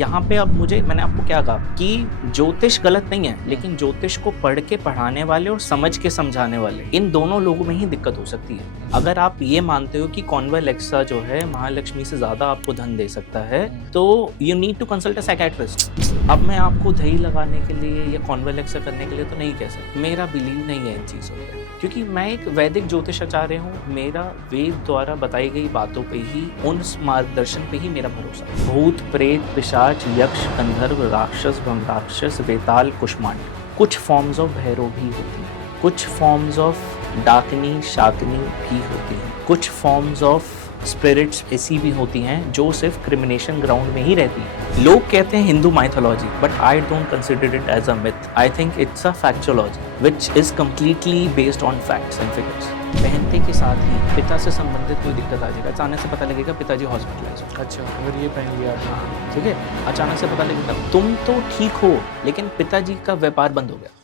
यहाँ पे अब मैंने आपको क्या कहा कि ज्योतिष गलत नहीं है, लेकिन ज्योतिष को पढ़ के पढ़ाने वाले और समझ के समझाने वाले, इन दोनों लोगों में ही दिक्कत हो सकती है। अगर आप ये मानते हो कि कॉन्वा एलेक्सा जो है महालक्ष्मी से ज्यादा आपको धन दे सकता है, तो you need to consult a psychiatrist. अब मैं आपको दही लगाने के लिए या कॉन्वा एलेक्सा करने के लिए तो नहीं कह सकता, मेरा बिलीव नहीं है इन चीजों पे, क्योंकि मैं एक वैदिक ज्योतिषाचार्य हूँ। मेरा वेद द्वारा बताई गई बातों पे ही, उन मार्गदर्शन पे ही मेरा भरोसा है। भूत, प्रेत, पिशाच, यक्ष, गंधर्व, राक्षस, ब्रह्मराक्षस, वेताल, कुष्मांड, कुछ फॉर्म्स ऑफ भैरव भी होती हैं, कुछ फॉर्म्स ऑफ डाकनी, शाकनी भी होती हैं, कुछ फॉर्म्स ऑफ स्पिरिट्स ऐसी भी होती हैं जो सिर्फ क्रिमिनेशन ग्राउंड में ही रहती हैं। लोग कहते हैं Hindu mythology, but I don't consider it as a myth. I think it's a factualogy which is completely based on facts and figures. पहनते के साथ ही पिता से संबंधित कोई दिक्कत आ जाएगा, अचानक से पता लगेगा पिताजी हॉस्पिटलाइज हो। अच्छा, अगर ये पहन लिया ठीक है, अचानक से पता लगेगा तुम तो ठीक हो लेकिन पिताजी का व्यापार बंद हो गया।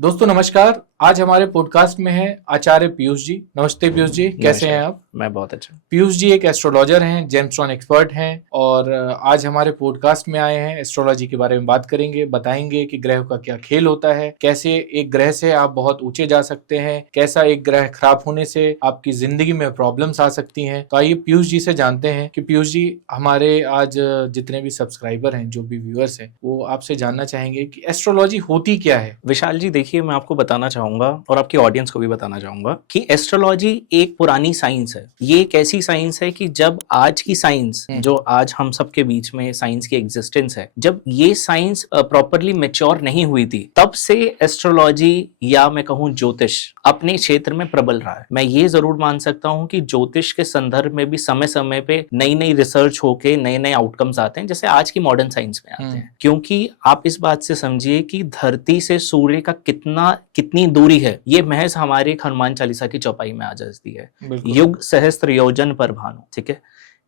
दोस्तों नमस्कार, आज हमारे पॉडकास्ट में है आचार्य पीयूष जी। नमस्ते पीयूष जी, कैसे हैं आप? मैं बहुत अच्छा। पीयूष जी एक एस्ट्रोलॉजर हैं, जेमस्टोन एक्सपर्ट हैं और आज हमारे पॉडकास्ट में आए हैं। एस्ट्रोलॉजी के बारे में बात करेंगे, बताएंगे कि ग्रह का क्या खेल होता है, कैसे एक ग्रह से आप बहुत ऊंचे जा सकते हैं, कैसा एक ग्रह खराब होने से आपकी जिंदगी में प्रॉब्लम्स आ सकती हैं। तो आइए पीयूष जी से जानते हैं कि पीयूष जी, हमारे आज जितने भी सब्सक्राइबर हैं, जो भी व्यूअर्स हैं, वो आपसे जानना चाहेंगे कि एस्ट्रोलॉजी होती क्या है। विशाल जी देखिए, मैं आपको बताना चाहूंगा और आपकी ऑडियंस को भी बताना चाहूंगा कि एस्ट्रोलॉजी एक पुरानी साइंस है। ये एक ऐसी साइंस है कि जब आज की साइंस, जो आज हम सबके बीच में साइंस की एग्जिस्टेंस है, जब ये साइंस प्रॉपरली मैच्योर नहीं हुई थी, तब से एस्ट्रोलॉजी या मैं कहूँ ज्योतिष अपने क्षेत्र में प्रबल रहा है। मैं ये जरूर मान सकता हूँ कि ज्योतिष के संदर्भ में भी समय समय पे नई नई रिसर्च होके नए नए आउटकम्स आते हैं, जैसे आज की मॉडर्न साइंस में आते हैं। क्योंकि आप इस बात से समझिए कि धरती से सूर्य का कितनी दूरी है, ये महज हमारे एक हनुमान चालीसा की चौपाई में आ जाती है। युग सहस्त्र योजन पर भानु, ठीक है।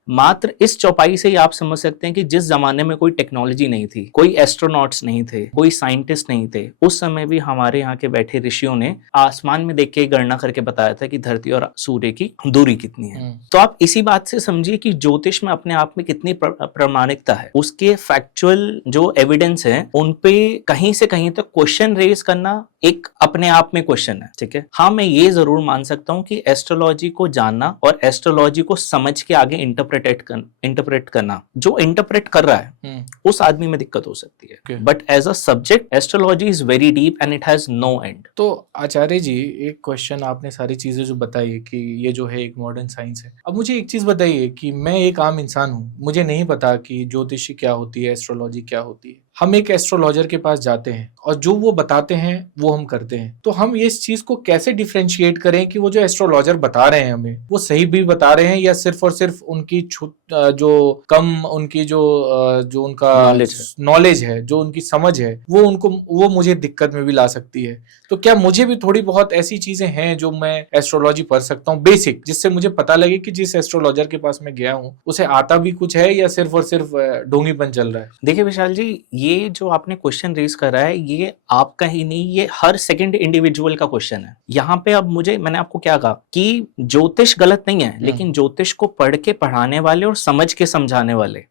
मात्र इस चौपाई से ही आप समझ सकते हैं कि जिस जमाने में कोई टेक्नोलॉजी नहीं थी, कोई एस्ट्रोनॉट्स नहीं थे, कोई साइंटिस्ट नहीं थे, उस समय भी हमारे यहाँ के बैठे ऋषियों ने आसमान में देख के गणना करके बताया था कि धरती और सूर्य की दूरी कितनी है। तो आप इसी बात से समझिए कि ज्योतिष में अपने आप में कितनी प्रामाणिकता है। उसके फैक्चुअल जो एविडेंस है, उनपे कहीं से कहीं तक क्वेश्चन रेज करना एक अपने आप में क्वेश्चन है, ठीक है। हाँ, मैं ये जरूर मान सकता हूँ कि एस्ट्रोलॉजी को जानना और एस्ट्रोलॉजी को समझ के आगे इंटरप्रेट करना, जो इंटरप्रेट कर रहा है उस आदमी में दिक्कत हो सकती है। But as a subject astrology is very deep and it has no end. तो आचार्य जी, एक क्वेश्चन, आपने सारी चीजें जो बताई कि ये जो है एक मॉडर्न साइंस है, अब मुझे एक चीज बताइए कि मैं एक आम इंसान हूँ, मुझे नहीं पता कि ज्योतिषी क्या होती है, एस्ट्रोलॉजी क्या होती है। हम एक एस्ट्रोलॉजर के पास जाते हैं और जो वो बताते हैं वो हम करते हैं। तो हम इस चीज को कैसे डिफरेंशिएट करें कि वो जो एस्ट्रोलॉजर बता रहे हैं हमें, वो सही भी बता रहे हैं या सिर्फ और सिर्फ उनकी जो उनका नॉलेज है, जो उनकी समझ है, वो मुझे दिक्कत में भी ला सकती है। तो क्या मुझे भी थोड़ी बहुत ऐसी चीजें हैं जो मैं एस्ट्रोलॉजी पढ़ सकता हूँ बेसिक, जिससे मुझे पता लगे कि जिस एस्ट्रोलॉजर के पास मैं गया हूँ उसे आता भी कुछ है या सिर्फ और सिर्फ ढोंगीपन चल रहा है? देखिए विशाल जी, ये जो आपने क्वेश्चन रेज करा है, ये आपका ही नहीं, ये हर सेकंड इंडिविजुअल का क्वेश्चन है। यहाँ पे अब मैंने आपको क्या कहा कि ज्योतिष गलत नहीं है, लेकिन ज्योतिष को पढ़ के पढ़ाने वाले और समझ के समझाने वाले,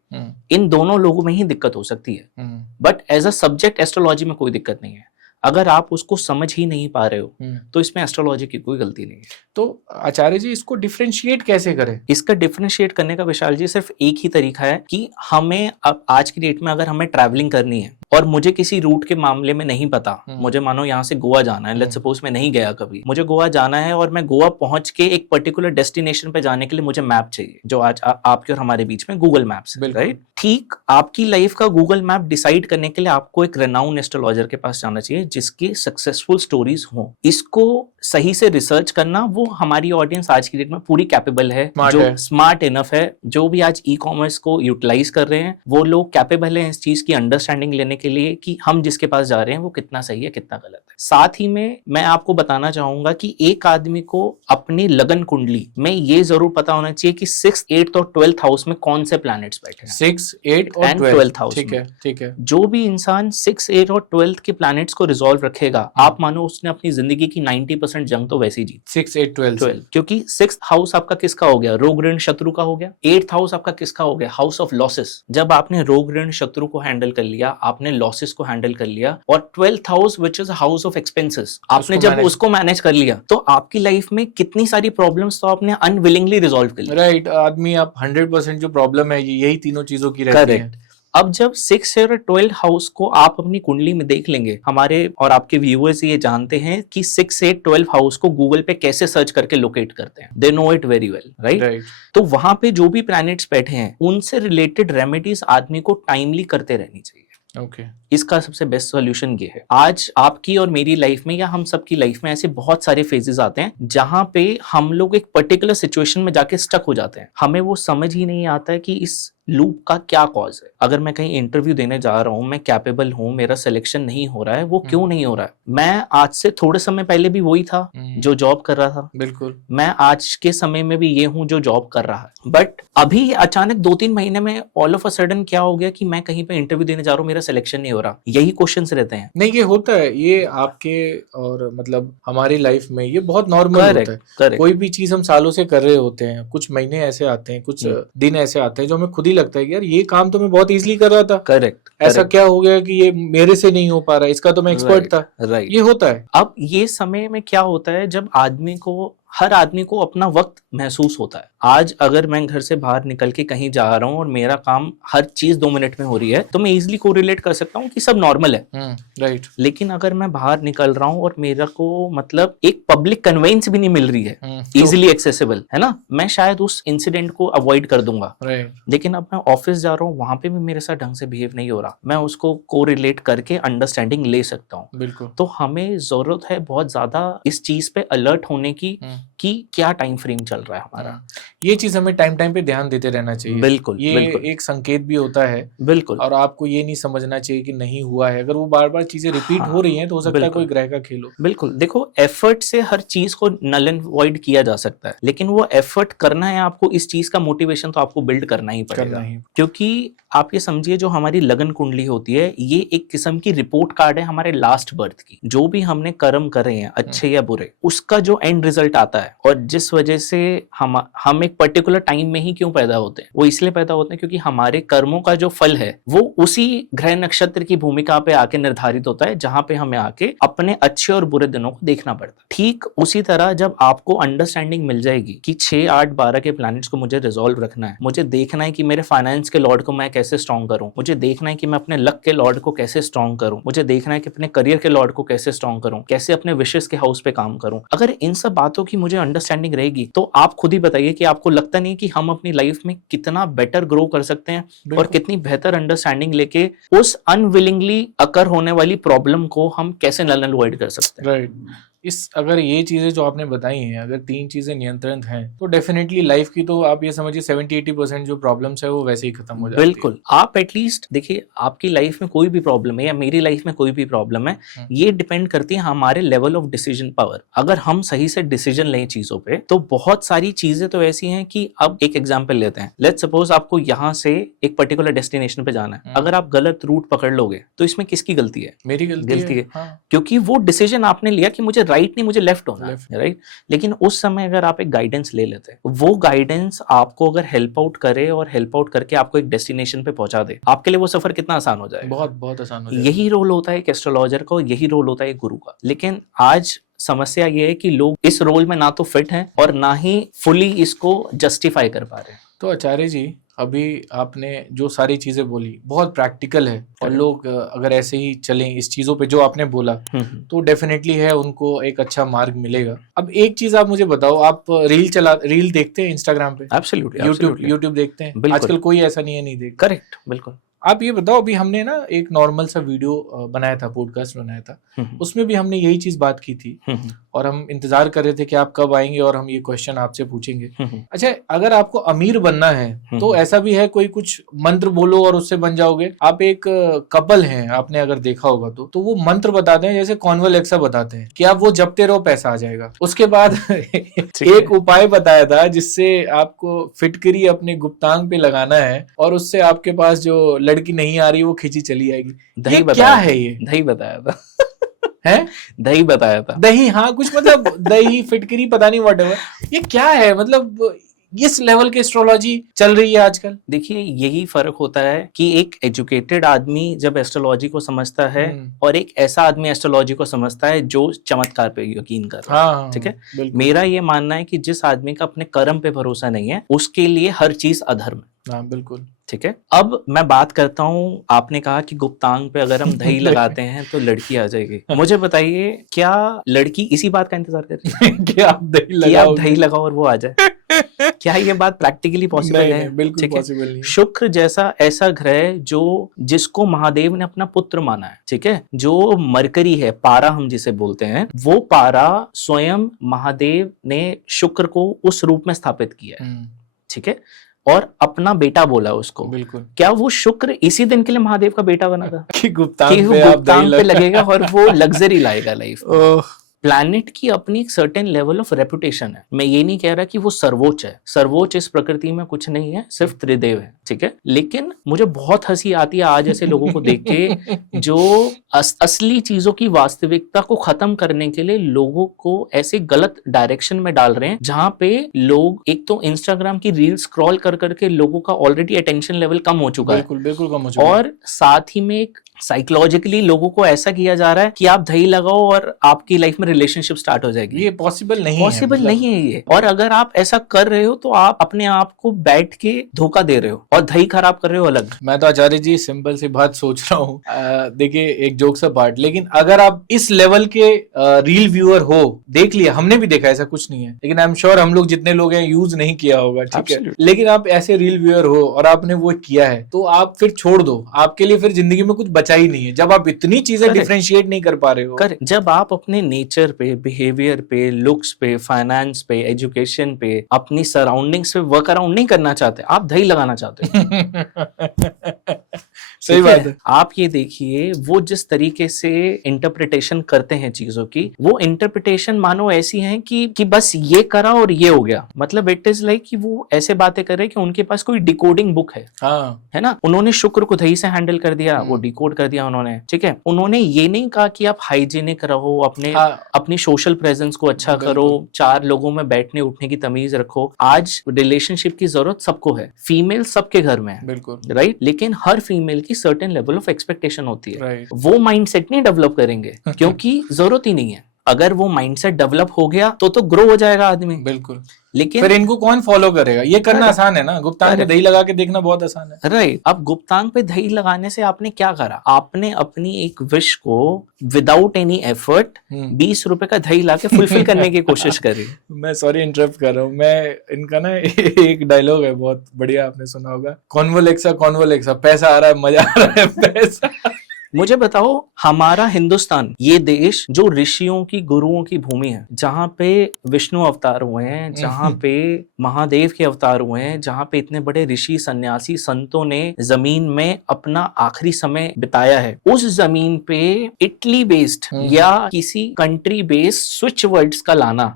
इन दोनों लोगों में ही दिक्कत हो सकती है। But as a subject astrology में कोई दिक्कत नहीं है। अगर आप उसको समझ ही नहीं पा रहे हो तो इसमें एस्ट्रोलॉजी की कोई गलती नहीं है। तो आचार्य जी, इसको डिफरेंशिएट कैसे करें? इसका डिफरेंशिएट करने का विशाल जी सिर्फ एक ही तरीका है कि हमें अब आज की डेट में अगर हमें ट्रैवलिंग करनी है और मुझे किसी रूट के मामले में नहीं पता, मुझे मानो यहाँ से गोवा जाना है, लेट्स सपोज मैं नहीं गया कभी, मुझे गोवा जाना है और मैं गोवा पहुंच के एक पर्टिकुलर डेस्टिनेशन पे जाने के लिए मुझे मैप चाहिए, जो आज आपके और हमारे बीच में गूगल मैप्स है, राइट? ठीक आपकी लाइफ का गूगल मैप डिसाइड करने के लिए आपको एक रेनाउन एस्ट्रोलॉजर के पास जाना चाहिए जिसकी सक्सेसफुल स्टोरीज हो। इसको सही से रिसर्च करना वो हमारी ऑडियंस आज की डेट में पूरी कैपेबल है, जो स्मार्ट इनफ है। जो भी आज ई कॉमर्स को यूटिलाइज कर रहे हैं वो लोग कैपेबल है इस चीज की अंडरस्टैंडिंग लेने करने के लिए कि हम जिसके पास जा रहे हैं वो कितना सही है कितना गलत है। साथ ही में मैं आपको बताना चाहूंगा कि एक आदमी को अपनी लगन कुंडली में ये जरूर पता होना चाहिए कि 6th, 8th और 12th हाउस में कौन से प्लैनेट्स बैठे हैं। 6, 8 और And 12 12th हाउस ठीक में। है, ठीक है। जो भी इंसान 6, 8 और 12th के प्लैनेट्स को रिजॉल्व रखेगा, आप मानो उसने अपनी जिंदगी की 90% जंग तो वैसे ही जीत। 6, 8, 12 क्योंकि 6th हाउस आपका किसका हो गया? रोग ऋण शत्रु का हो गया। 8th हाउस आपका किसका हो गया? House of losses. जब आपने रोग ऋण शत्रु को हैंडल कर लिया, आपने लॉसेस को हैंडल कर लिया, और 12th house which is house of expenses, आपने जब उसको मैनेज कर लिया तो आपकी लाइफ में कितनी सारी प्रॉब्लम्स तो आपने अनविलिंगली रिजॉल्व कर ली। राइट, आदमी आप 100% जो प्रॉब्लम है यही तीनों चीजों की रहती है। अब जब 6 और 12 हाउस को आप अपनी कुंडली में देख लेंगे, हमारे और आपके व्यूअर्स ये जानते हैं कि 6, 8, 12 हाउस को गूगल पे कैसे सर्च करके लोकेट करते हैं। They know it very well, right? तो वहां पे जो भी प्लैनेट्स बैठे हैं उनसे रिलेटेड रेमेडीज आदमी को टाइमली करते रहनी चाहिए। इसका सबसे बेस्ट सॉल्यूशन ये है। आज आपकी और मेरी लाइफ में या हम सबकी लाइफ में ऐसे बहुत सारे फेजेस आते हैं जहां पे हम लोग एक पर्टिकुलर सिचुएशन में जाके स्टक हो जाते हैं। हमें वो समझ ही नहीं आता है कि इस लूप का क्या कॉज है। अगर मैं कहीं इंटरव्यू देने जा रहा हूं, मैं कैपेबल हूं, मेरा सिलेक्शन नहीं हो रहा है, वो क्यों नहीं हो रहा है? मैं आज से थोड़े समय पहले भी वही था जो जॉब कर रहा था। बिल्कुल। मैं आज के समय में भी ये हूं जो जॉब कर रहा है। बट अभी अचानक 2-3 महीने में ऑल ऑफ अ सडन क्या हो गया कि मैं कहीं पे इंटरव्यू देने जा रहा हूं, मेरा सिलेक्शन नहीं हो रहा। यही क्वेश्चंस रहते हैं। नहीं, ये होता है, ये आपके और मतलब हमारी लाइफ में ये बहुत नॉर्मल होता है। Correct. कोई भी चीज हम सालों से कर रहे होते हैं, कुछ महीने ऐसे आते हैं, कुछ दिन ऐसे आते हैं जो हमें खुद ही लगता है कि यार ये काम तो मैं बहुत इजीली कर रहा था। करेक्ट। ऐसा क्या हो गया कि ये मेरे से नहीं हो पा रहा है, इसका तो मैं एक्सपर्ट था। राइट। ये होता है। अब ये समय में क्या होता है, जब हर आदमी को अपना वक्त महसूस होता है। आज अगर मैं घर से बाहर निकल के कहीं जा रहा हूँ और मेरा काम हर चीज 2 मिनट में हो रही है तो मैं इजिली कोरिलेट कर सकता हूँ कि सब नॉर्मल है। राइट। लेकिन अगर मैं बाहर निकल रहा हूँ और मेरा को मतलब एक पब्लिक कन्वेंस भी नहीं मिल रही है इजिली एक्सेसिबल, है ना, मैं शायद उस इंसिडेंट को अवॉइड कर दूंगा। लेकिन अब मैं ऑफिस जा रहा हूँ, वहां पे भी मेरे साथ ढंग से बिहेव नहीं हो रहा, मैं उसको कोरिलेट करके अंडरस्टैंडिंग ले सकता हूँ। बिल्कुल। तो हमें जरूरत है बहुत ज्यादा इस चीज पे अलर्ट होने की कि क्या टाइम फ्रेम चल रहा है हमारा। ये चीज हमें टाइम पे ध्यान देते रहना चाहिए। बिल्कुल। ये बिल्कुल। एक संकेत भी होता है। बिल्कुल। और आपको ये नहीं समझना चाहिए कि नहीं हुआ है। अगर वो बार बार चीजें रिपीट हो रही हैं तो हो सकता है कोई ग्रह का खेल हो। बिल्कुल। देखो, एफर्ट से हर चीज को नल एंड वॉइड किया जा सकता है, लेकिन वो एफर्ट करना है आपको, इस चीज का मोटिवेशन तो आपको बिल्ड करना ही पड़ेगा। क्योंकि आप ये समझिए, जो हमारी लगन कुंडली होती है ये एक किस्म की रिपोर्ट कार्ड है हमारे लास्ट बर्थ की। जो भी हमने कर्म करे हैं, अच्छे या बुरे, उसका जो एंड रिजल्ट आता है और जिस वजह से हम एक पर्टिकुलर टाइम में ही क्यों पैदा होते हैं, वो इसलिए पैदा होते हैं क्योंकि हमारे कर्मों का जो फल है वो उसी ग्रह नक्षत्र की भूमिका पे आके निर्धारित होता है, जहां पे हमें आके अपने अच्छे और बुरे दिनों को देखना पड़ता है। ठीक उसी तरह जब आपको अंडरस्टैंडिंग मिल जाएगी कि 6, 8, 12 के प्लैनेट्स को मुझे रिजॉल्व रखना है, मुझे देखना है कि मेरे फाइनेंस के लॉर्ड को मैं कैसे स्ट्रॉन्ग करूं, मुझे देखना है कि मैं अपने लक के लॉर्ड को कैसे स्ट्रॉन्ग करूं, मुझे देखना है कि अपने करियर के लॉर्ड को कैसे स्ट्रॉन्ग करूं, कैसे अपने विशेष के हाउस पे काम करूं। अगर इन सब बातों की मुझे अंडरस्टैंडिंग रहेगी तो आप खुद ही बताइए कि आपको लगता नहीं कि हम अपनी लाइफ में कितना बेटर ग्रो कर सकते हैं और कितनी बेहतर अंडरस्टैंडिंग लेके उस अनविलिंगली अकर होने वाली प्रॉब्लम को हम कैसे नल एंड वॉइड कर सकते हैं। राइट। अगर ये चीजें जो आपने बताई हैं, अगर 3 चीजें नियंत्रित हैं तो डेफिनेटली लाइफ की तो आप ये समझिए 70-80% जो प्रॉब्लम्स है वो वैसे ही खत्म हो जाती है। बिल्कुल। आप एटलीस्ट देखिए, आपकी लाइफ में कोई भी प्रॉब्लम है या मेरी लाइफ में कोई भी प्रॉब्लम है, ये डिपेंड करती है हमारे लेवल ऑफ डिसीजन पावर। अगर हम सही से डिसीजन लें चीजों पे तो बहुत सारी चीजें तो ऐसी हैं कि अब एक एग्जांपल लेते हैं। लेट्स सपोज आपको यहाँ से एक पर्टिकुलर डेस्टिनेशन पे जाना है, अगर आप गलत रूट पकड़ लोगे तो इसमें किसकी गलती है? मेरी गलती है। हाँ। क्योंकि वो डिसीजन आपने लिया कि मुझे राइट नहीं, मुझे लेफ्ट होना है, राइट। लेकिन उस समय अगर आप एक गाइडेंस ले लेते, वो गाइडेंस आपको अगर हेल्प आउट करे और हेल्प आउट करके आपको एक डेस्टिनेशन पे पहुंचा दे, आपके लिए वो सफर कितना आसान हो जाएगा। बहुत बहुत आसान हो जाएगा। यही रोल होता है एक एस्ट्रोलॉजर का, यही रोल होता है एक गुरु का। लेकिन आज समस्या ये है कि लोग इस रोल में ना तो फिट हैं और ना ही फुली इसको जस्टिफाई कर पा रहे हैं। तो आचार्य जी, अभी आपने जो सारी चीजें बोली बहुत प्रैक्टिकल है और लोग अगर ऐसे ही चलें इस चीजों पे जो आपने बोला तो डेफिनेटली है उनको एक अच्छा मार्ग मिलेगा। अब एक चीज आप मुझे बताओ, आप रील देखते हैं इंस्टाग्राम पे? एब्सोल्युटली। यूट्यूब देखते हैं? आजकल कोई ऐसा नहीं है नहीं देखता। करेक्ट, बिल्कुल। आप ये बताओ, अभी हमने ना एक नॉर्मल सा वीडियो बनाया था, पॉडकास्ट बनाया था, उसमें भी हमने यही चीज बात की थी और हम इंतजार कर रहे थे कि आप कब आएंगे और हम ये क्वेश्चन आपसे पूछेंगे। अच्छा, अगर आपको अमीर बनना है तो ऐसा भी है, कोई कुछ मंत्र बोलो और उससे बन जाओगे? आप एक कपल हैं, आपने अगर देखा होगा तो वो मंत्र बताते हैं, जैसे कॉन्वोलेक्सा बताते हैं कि आप वो जपते रहो पैसा आ जाएगा। उसके बाद एक उपाय बताया था जिससे आपको फिटकरी अपने गुप्तांग पे लगाना है और उससे आपके पास जो लड़की नहीं आ रही वो खींची चली आएगी। दही क्या है ये? दही बताया था है? दही बताया था। दही, हाँ, कुछ मतलब दही फिटकरी पता नहीं व्हाटएवर, ये क्या है? मतलब इस लेवल की एस्ट्रोलॉजी चल रही है आजकल। देखिए, यही फर्क होता है कि एक एजुकेटेड आदमी जब एस्ट्रोलॉजी को समझता है और एक ऐसा आदमी एस्ट्रोलॉजी को समझता है जो चमत्कार पे यकीन कर रहा है। हाँ, ठीक है, मेरा ये मानना है कि जिस आदमी का अपने कर्म पे भरोसा नहीं है उसके लिए हर चीज अधर्म है। हाँ, बिल्कुल। ठीक है, अब मैं बात करता हूँ, आपने कहा कि गुप्तांग पे अगर हम दही लगाते हैं तो लड़की आ जाएगी। मुझे बताइए, क्या लड़की इसी बात का इंतजार कर रही है कि आप दही लगाओ और वो आ जाए? क्या ये बात प्रैक्टिकली पॉसिबल है? बिल्कुल पॉसिबल नहीं। शुक्र जैसा ऐसा ग्रह जो जिसको महादेव ने अपना पुत्र माना है, ठीक है, जो मरकरी है, पारा हम जिसे बोलते हैं, वो पारा स्वयं महादेव ने शुक्र को उस रूप में स्थापित किया है। ठीक है, और अपना बेटा बोला उसको। बिल्कुल। क्या वो शुक्र इसी दिन के लिए महादेव का बेटा बना था कि गुप्तांग पे लगेगा और वो लग्जरी लाएगा लाइफ में? प्लैनेट की अपनी एक सर्टेन लेवल ऑफ रेपुटेशन है। मैं ये नहीं कह रहा कि वो सर्वोच्च है, सर्वोच्च इस प्रकृति में कुछ नहीं है, सिर्फ त्रिदेव है। ठीक है, लेकिन मुझे बहुत हंसी आती है आज ऐसे लोगों को देख के जो असली चीजों की वास्तविकता को खत्म करने के लिए लोगों को ऐसे गलत डायरेक्शन में डाल रहे हैं, जहां पे लोग एक तो इंस्टाग्राम की रील स्क्रॉल कर करके लोगों का ऑलरेडी अटेंशन लेवल कम हो चुका है। बिल्कुल कम हो चुका है। और साथ ही में एक साइकोलॉजिकली लोगों को ऐसा किया जा रहा है कि आप दही लगाओ और आपकी लाइफ में रिलेशनशिप स्टार्ट हो जाएगी। ये पॉसिबल नहीं है ये। और अगर आप ऐसा कर रहे हो तो आप अपने आप को बैठ के धोखा दे रहे हो और दही खराब कर रहे हो अलग। मैं तो आचार्य जी सिंपल सी बात सोच रहा हूँ, देखिए एक जोक सा पार्ट, लेकिन अगर आप इस लेवल के रील व्यूअर हो, देख लिया, हमने भी देखा, ऐसा कुछ नहीं है, लेकिन आई एम श्योर हम लोग जितने लोग हैं यूज नहीं किया होगा, ठीक है, लेकिन आप ऐसे रील व्यूअर हो और आपने वो किया है तो आप फिर छोड़ दो, आपके लिए फिर जिंदगी में कुछ बचा ही नहीं है जब आप इतनी चीजें डिफरेंशिएट नहीं कर पा रहे हो। जब आप अपने नेचर पे, बिहेवियर पे, लुक्स पे, फाइनेंस पे, एजुकेशन पे, अपनी सराउंडिंग्स पे वर्क अराउंड नहीं करना चाहते, आप दही लगाना चाहते हो। सही बात है। आप ये देखिए, वो जिस तरीके से इंटरप्रिटेशन करते हैं चीजों की, वो इंटरप्रिटेशन मानो ऐसी है कि बस ये करा और ये हो गया। मतलब इट इज लाइक कि वो ऐसे बातें कर रहे हैं कि उनके पास कोई डिकोडिंग बुक है। हाँ। है ना, उन्होंने शुक्र को दही से हैंडल कर दिया, वो डिकोड कर दिया उन्होंने। ठीक है, उन्होंने ये नहीं कहा कि आप हाइजीनिक रहो, अपनी सोशल प्रेजेंस को अच्छा करो, 4 लोगों में बैठने उठने की तमीज रखो। आज रिलेशनशिप की जरूरत सबको है, फीमेल सबके घर में है, बिल्कुल राइट, लेकिन हर फीमेल की सर्टेन लेवल ऑफ एक्सपेक्टेशन होती है। राइट। वो माइंडसेट नहीं डेवलप करेंगे क्योंकि जरूरत ही नहीं है। अगर वो माइंडसेट डेवलप हो गया तो ग्रो हो जाएगा आदमी। बिल्कुल, लेकिन फिर इनको कौन फॉलो करेगा? ये करना आसान है ना, गुप्तांग पे दही लगा के देखना बहुत आसान है। राइट। अब गुप्तांग पे दही लगाने से आपने क्या करा? आपने अपनी एक विश को विदाउट एनी एफर्ट 20 रुपए का दही लाके फुलफिल करने की कोशिश करी। मैं सॉरी इंटरप्ट कर रहा हूँ, मैं इनका ना एक डायलॉग है बहुत बढ़िया, आपने सुना होगा, कॉन्वोलेक्सा, पैसा आ रहा है, मजा आ रहा है, पैसा। मुझे बताओ, हमारा हिंदुस्तान, ये देश जो ऋषियों की, गुरुओं की भूमि है, जहाँ पे विष्णु अवतार हुए हैं, जहाँ पे महादेव के अवतार हुए हैं, जहाँ पे इतने बड़े ऋषि, सन्यासी, संतों ने जमीन में अपना आखिरी समय बिताया है, उस जमीन पे इटली बेस्ड या किसी कंट्री बेस्ड स्विच वर्ड्स का लाना,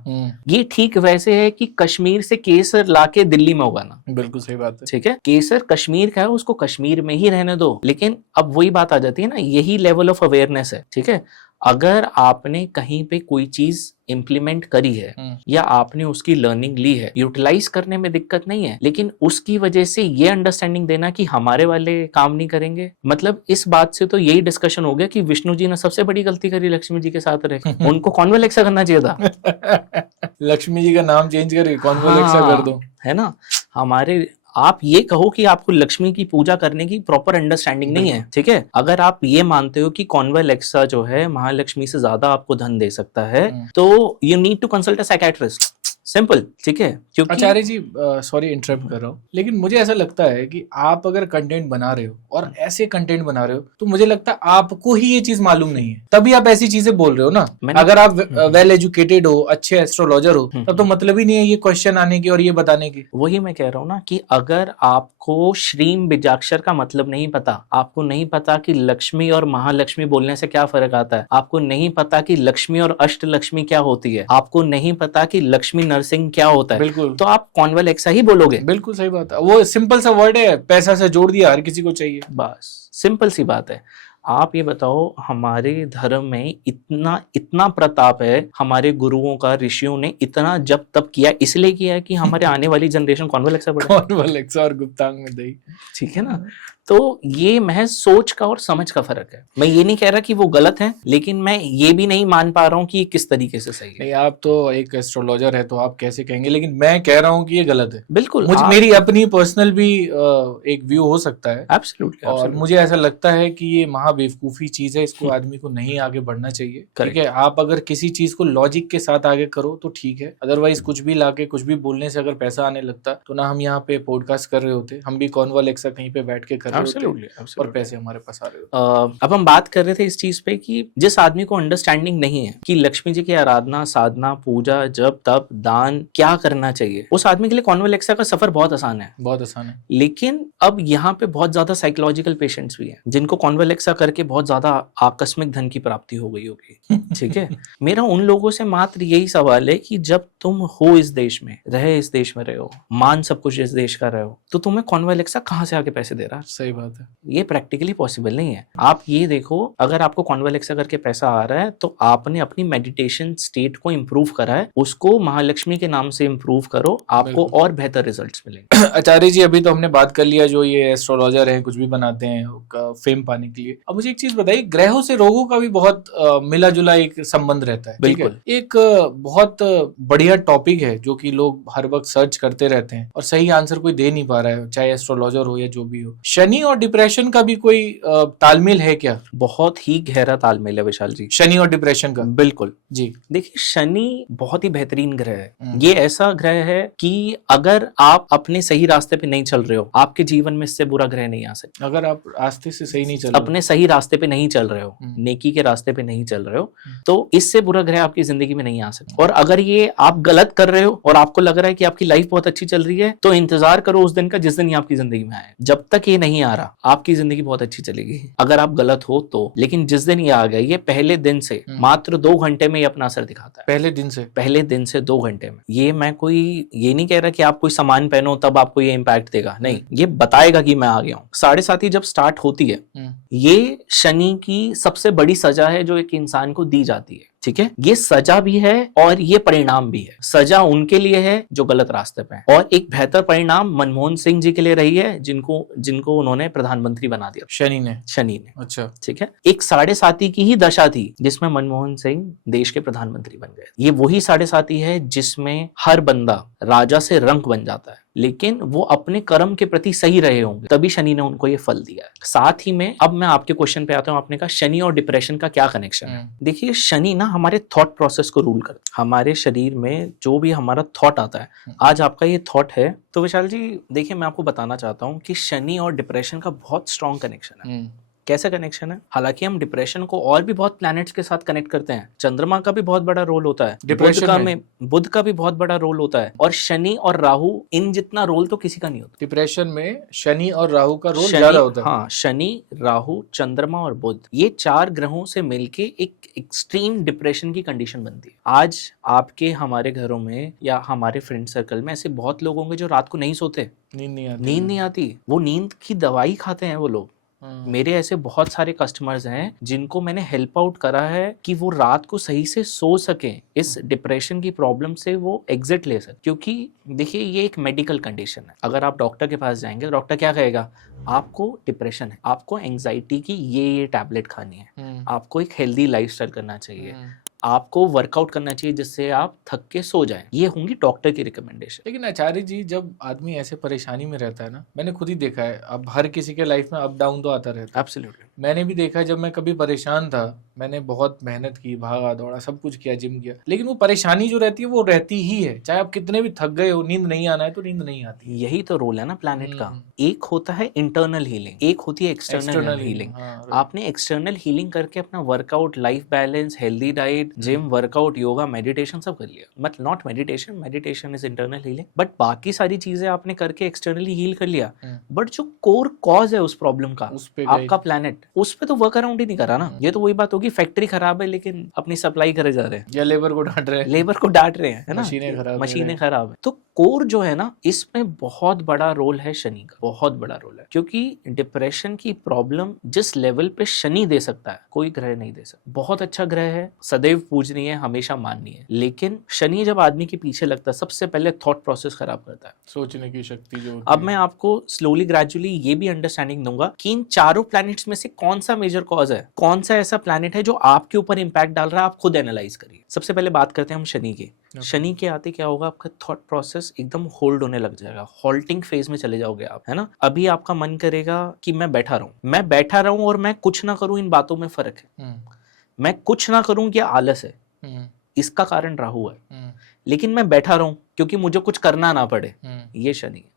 ये ठीक वैसे है कि कश्मीर से केसर लाके दिल्ली में उगाना। बिल्कुल सही बात है। ठीक है, केसर कश्मीर का है, उसको कश्मीर में ही रहने दो। लेकिन अब वही बात आ जाती है ना, यही लेवल ऑफ अवेयरनेस है। ठीक है, अगर आपने कहीं पे कोई चीज इंप्लीमेंट करी है या आपने उसकी लर्निंग ली है, यूटिलाइज करने में दिक्कत नहीं है, लेकिन उसकी वजह से ये अंडरस्टैंडिंग देना कि हमारे वाले काम नहीं करेंगे। मतलब इस बात से तो यही डिस्कशन हो गया कि विष्णु जी ने सबसे बड़ी गलती करी लक्ष्मी जी के साथ रह उनको कॉन्वोलेक्सा करना चाहिए था। लक्ष्मी जी का नाम चेंज करके कॉन्वोलेक्सा कर दो, है ना। हमारे, आप ये कहो कि आपको लक्ष्मी की पूजा करने की प्रॉपर अंडरस्टैंडिंग नहीं है। ठीक है, अगर आप ये मानते हो कि कॉन्वोलेक्सा जो है महालक्ष्मी से ज्यादा आपको धन दे सकता है, तो you need to consult a psychiatrist. Simple, ठीक है, क्योंकि आचार्य जी सॉरी इंटरप्ट कर रहा हूँ, लेकिन मुझे ऐसा लगता है कि आप अगर कंटेंट बना रहे हो और ऐसे कंटेंट बना रहे हो तो मुझे लगता है आपको ही ये चीज मालूम नहीं है, तभी आप ऐसी चीजें बोल रहे हो ना। अगर आप वेल एजुकेटेड हो, अच्छे एस्ट्रोलॉजर हो, तब तो मतलब ही नहीं है ये क्वेश्चन आने की और ये बताने की। वही मैं कह रहा हूँ ना कि अगर आपको श्रीम बीजाक्षर का मतलब नहीं पता, आपको नहीं पता कि लक्ष्मी और महालक्ष्मी बोलने से क्या फर्क आता है, आपको नहीं पता कि लक्ष्मी और अष्ट लक्ष्मी क्या होती है, आपको नहीं पता कि लक्ष्मी नरसिंह क्या होता है, बिल्कुल, तो आप कॉन्वेलेक्सा ही बोलोगे। बिल्कुल सही बात है, वो सिंपल सा वर्ड है, पैसा से जोड़ दिया, हर किसी को चाहिए, बस सिंपल सी बात है। आप ये बताओ, हमारे धर्म में इतना इतना प्रताप है, हमारे गुरुओं का, ऋषियों ने इतना जप तप किया, इसलिए किया है कि हमारे आने वाली जनरेशन कॉन्वेलेक्सा पढ़े। कॉन्वेलेक्सा और गुप्तांग में दही, ठीक है ना। तो ये महज सोच का और समझ का फर्क है। मैं ये नहीं कह रहा कि वो गलत है, लेकिन मैं ये भी नहीं मान पा रहा हूँ कि ये किस तरीके से सही है। नहीं, आप तो एक एस्ट्रोलॉजर है तो आप कैसे कहेंगे, लेकिन मैं कह रहा हूँ कि ये गलत है। बिल्कुल, मुझे मेरी अपनी पर्सनल भी एक व्यू हो सकता है, एब्सोल्युटली, और मुझे ऐसा लगता है कि ये महा बेवकूफी चीज है, इसको आदमी को नहीं आगे बढ़ना चाहिए। ठीक है, आप अगर किसी चीज को लॉजिक के साथ आगे करो तो ठीक है, अदरवाइज कुछ भी लाके कुछ भी बोलने से अगर पैसा आने लगता तो ना हम यहाँ पे पॉडकास्ट कर रहे होते, हम भी कॉन्वेलेक्सा कहीं पे बैठ के कर रहे होते और पैसे हमारे पास आ रहे होते। अब हम बात कर रहे थे इस चीज पे कि जिस आदमी को अंडरस्टैंडिंग नहीं है कि लक्ष्मी जी की आराधना, साधना, पूजा, जप तप, दान क्या करना चाहिए, उस आदमी के लिए कॉन्वेलेक्सा का सफर बहुत आसान है, बहुत आसान है। लेकिन अब यहाँ पे बहुत ज्यादा साइकोलॉजिकल पेशेंट्स भी हैं जिनको कॉन्वेलेक्सा करके बहुत ज्यादा आकस्मिक धन की प्राप्ति हो गई होगी। ठीक है, मेरा उन लोगों से मात्र यही सवाल है कि जब तुम हो इस देश में, इस देश में रहे हो, मान सब कुछ इस देश का रहे हो, तो तुम्हें कॉन्वेलेक्सा कहाँ से आके पैसे दे रहा है? सही बात है, ये प्रैक्टिकली पॉसिबल नहीं है। आप ये देखो, अगर आपको कॉन्वेलेक्सा करके पैसा आ रहा है तो आपने अपनी मेडिटेशन स्टेट को इंप्रूव करा है, उसको महालक्ष्मी के नाम से इंप्रूव करो, आपको और बेहतर रिजल्ट्स मिलेंगे। आचार्य जी, अभी तो हमने बात कर लिया जो ये एस्ट्रोलॉजर है, कुछ भी बनाते हैं फेम पाने के लिए। अब मुझे एक चीज बताइए, ग्रहों से रोगों का भी बहुत मिला जुला एक संबंध रहता है। बिल्कुल, एक बहुत बढ़िया टॉपिक है जो कि लोग हर वक्त सर्च करते रहते हैं और सही आंसर कोई दे नहीं पा रहा है, चाहे एस्ट्रोलॉजर हो या जो भी हो। शनि और डिप्रेशन का भी कोई तालमेल है क्या? बहुत ही गहरा तालमेल है विशाल जी, शनि और डिप्रेशन का। बिल्कुल जी, देखिए, शनि बहुत ही बेहतरीन ग्रह है। ये ऐसा ग्रह है कि अगर आप अपने सही रास्ते पे नहीं चल रहे हो, आपके जीवन में इससे बुरा ग्रह नहीं आ सकता। अगर आप रास्ते से सही नहीं चल रहे, अपने सही रास्ते पे नहीं चल रहे हो, नेकी के रास्ते पे नहीं चल रहे हो, तो इससे बुरा ग्रह आपकी जिंदगी में नहीं आ सकता। और अगर ये आप गलत कर रहे हो और आपको लग रहा है कि आपकी लाइफ बहुत अच्छी चल रही है, तो इंतजार करो उस दिन का जिस दिन ये आपकी जिंदगी में आए। जब तक ये नहीं आ रहा, आपकी जिंदगी बहुत अच्छी चलेगी अगर आप गलत हो तो। लेकिन जिस दिन ये आ गया, ये पहले दिन से मात्र 2 घंटे में ये अपना असर दिखाता है। पहले दिन से 2 घंटे में। ये मैं कोई ये नहीं कह रहा कि आप कोई सामान पहनो तब आपको ये इम्पैक्ट देगा, नहीं, ये बताएगा कि मैं आ गया हूँ। 7:30 जब स्टार्ट होती है, ये शनि की सबसे बड़ी सजा है जो एक इंसान को दी जाती है। ठीक है, ये सजा भी है और ये परिणाम भी है। सजा उनके लिए है जो गलत रास्ते पे हैं, और एक बेहतर परिणाम मनमोहन सिंह जी के लिए रही है जिनको उन्होंने प्रधानमंत्री बना दिया, शनि ने। अच्छा, ठीक है, एक 7:30 की ही दशा थी जिसमें मनमोहन सिंह देश के प्रधानमंत्री बन गए। ये वही 7:30 है जिसमें हर बंदा राजा से रंक बन जाता है, लेकिन वो अपने कर्म के प्रति सही रहे होंगे, तभी शनि ने उनको ये फल दिया है। साथ ही में अब मैं आपके क्वेश्चन पे आता हूँ, आपने कहा शनि और डिप्रेशन का क्या कनेक्शन है। देखिए, शनि ना हमारे थॉट प्रोसेस को रूल करता है। हमारे शरीर में जो भी हमारा थॉट आता है, आज आपका ये थॉट है, तो विशाल जी देखिए, मैं आपको बताना चाहता हूँ कि शनि और डिप्रेशन का बहुत स्ट्रॉन्ग कनेक्शन है। कैसा कनेक्शन है? हालांकि हम डिप्रेशन को और भी बहुत प्लैनेट्स के साथ कनेक्ट करते हैं, चंद्रमा का भी बहुत बड़ा रोल होता है, बुध का भी बहुत बड़ा रोल होता है, और शनि और राहु इन जितना रोल तो किसी का नहीं होता। डिप्रेशन में शनि और राहु का रोल ज्यादा होता है। हाँ, शनि, राहु, चंद्रमा और बुध, ये 4 ग्रहों से मिलके एक एक्सट्रीम डिप्रेशन की कंडीशन बनती है। आज आपके हमारे घरों में या हमारे फ्रेंड सर्कल में ऐसे बहुत लोग होंगे जो रात को नहीं सोते, नींद नहीं आती, वो नींद की दवाई खाते हैं वो लोग। मेरे ऐसे बहुत सारे कस्टमर्स हैं जिनको मैंने हेल्प आउट करा है कि वो रात को सही से सो सकें, इस डिप्रेशन की प्रॉब्लम से वो एग्जिट ले सके। क्योंकि देखिए, ये एक मेडिकल कंडीशन है। अगर आप डॉक्टर के पास जाएंगे, डॉक्टर क्या कहेगा? आपको डिप्रेशन है, आपको एंजाइटी की ये टैबलेट खानी है, आपको एक हेल्दी लाइफस्टाइल करना चाहिए, आपको वर्कआउट करना चाहिए जिससे आप थक के सो जाएं। ये होंगी डॉक्टर की रिकमेंडेशन। लेकिन आचार्य जी, जब आदमी ऐसे परेशानी में रहता है ना, मैंने खुद ही देखा है, अब हर किसी के लाइफ में अप डाउन तो आता रहता है। एब्सोल्युटली, मैंने भी देखा है, जब मैं कभी परेशान था, मैंने बहुत मेहनत की, भागा दौड़ा, सब कुछ किया, जिम किया, लेकिन वो परेशानी जो रहती है वो रहती ही है। चाहे आप कितने भी थक गए हो, नींद नहीं आना है तो नींद नहीं आती। यही तो रोल है ना प्लैनेट का। हम्म। एक होता है इंटरनल हीलिंग, एक होती है एक्सटर्नल एक्सटर्नल हीलिंग। हीलिंग, हाँ right। आपने एक्सटर्नल हीलिंग करके अपना workout, life balance, healthy diet, gym, workout, yoga, meditation सब कर लिया। मतलब not meditation, meditation is internal healing, but बाकी सारी चीजें आपने करके एक्सटर्नली हील कर लिया। बट जो कोर कॉज है उस प्रॉब्लम का, उस पे आपका प्लैनेट, उस पे तो वर्क अराउंड ही नहीं करा ना। ये तो वही बात होगी, फैक्ट्री खराब है लेकिन अपनी सप्लाई करे जा रहे हैं, या लेबर को डांट रहे हैं, लेबर को डांट रहे हैं, है ना, मशीनें खराब है, मशीनें खराब है। तो कोर जो है ना, इसमें बहुत बड़ा रोल है शनि का, बहुत बड़ा रोल है। क्योंकि डिप्रेशन की प्रॉब्लम जिस लेवल पे शनि दे सकता है, कोई ग्रह नहीं दे सकता। बहुत अच्छा ग्रह है, सदैव पूजनीय है, हमेशा माननीय है, लेकिन शनि जब आदमी के पीछे लगता है, सबसे पहले थॉट प्रोसेस खराब करता है, सोचने की शक्ति जो होती अब है। मैं आपको स्लोली ग्रेजुअली ये भी अंडरस्टैंडिंग दूंगा कि इन चारों प्लैनेट्स में से कौन सा मेजर कॉज है, कौन सा ऐसा प्लैनेट है जो आपके ऊपर इंपैक्ट डाल रहा है, आप खुद एनालाइज करिए। सबसे पहले बात करते हैं हम शनि की। शनि के आते क्या होगा, आपका थॉट प्रोसेस एकदम होल्ड होने लग जाएगा, हॉल्टिंग फेज में चले जाओगे आप, है ना। अभी आपका मन करेगा कि मैं बैठा रहूं और मैं कुछ ना करूं, इन बातों में फर्क है। मैं कुछ ना करूं क्या आलस है, इसका कारण राहु है, लेकिन मैं बैठा रहूं क्योंकि मुझे कुछ करना ना पड़े, ये शनि है।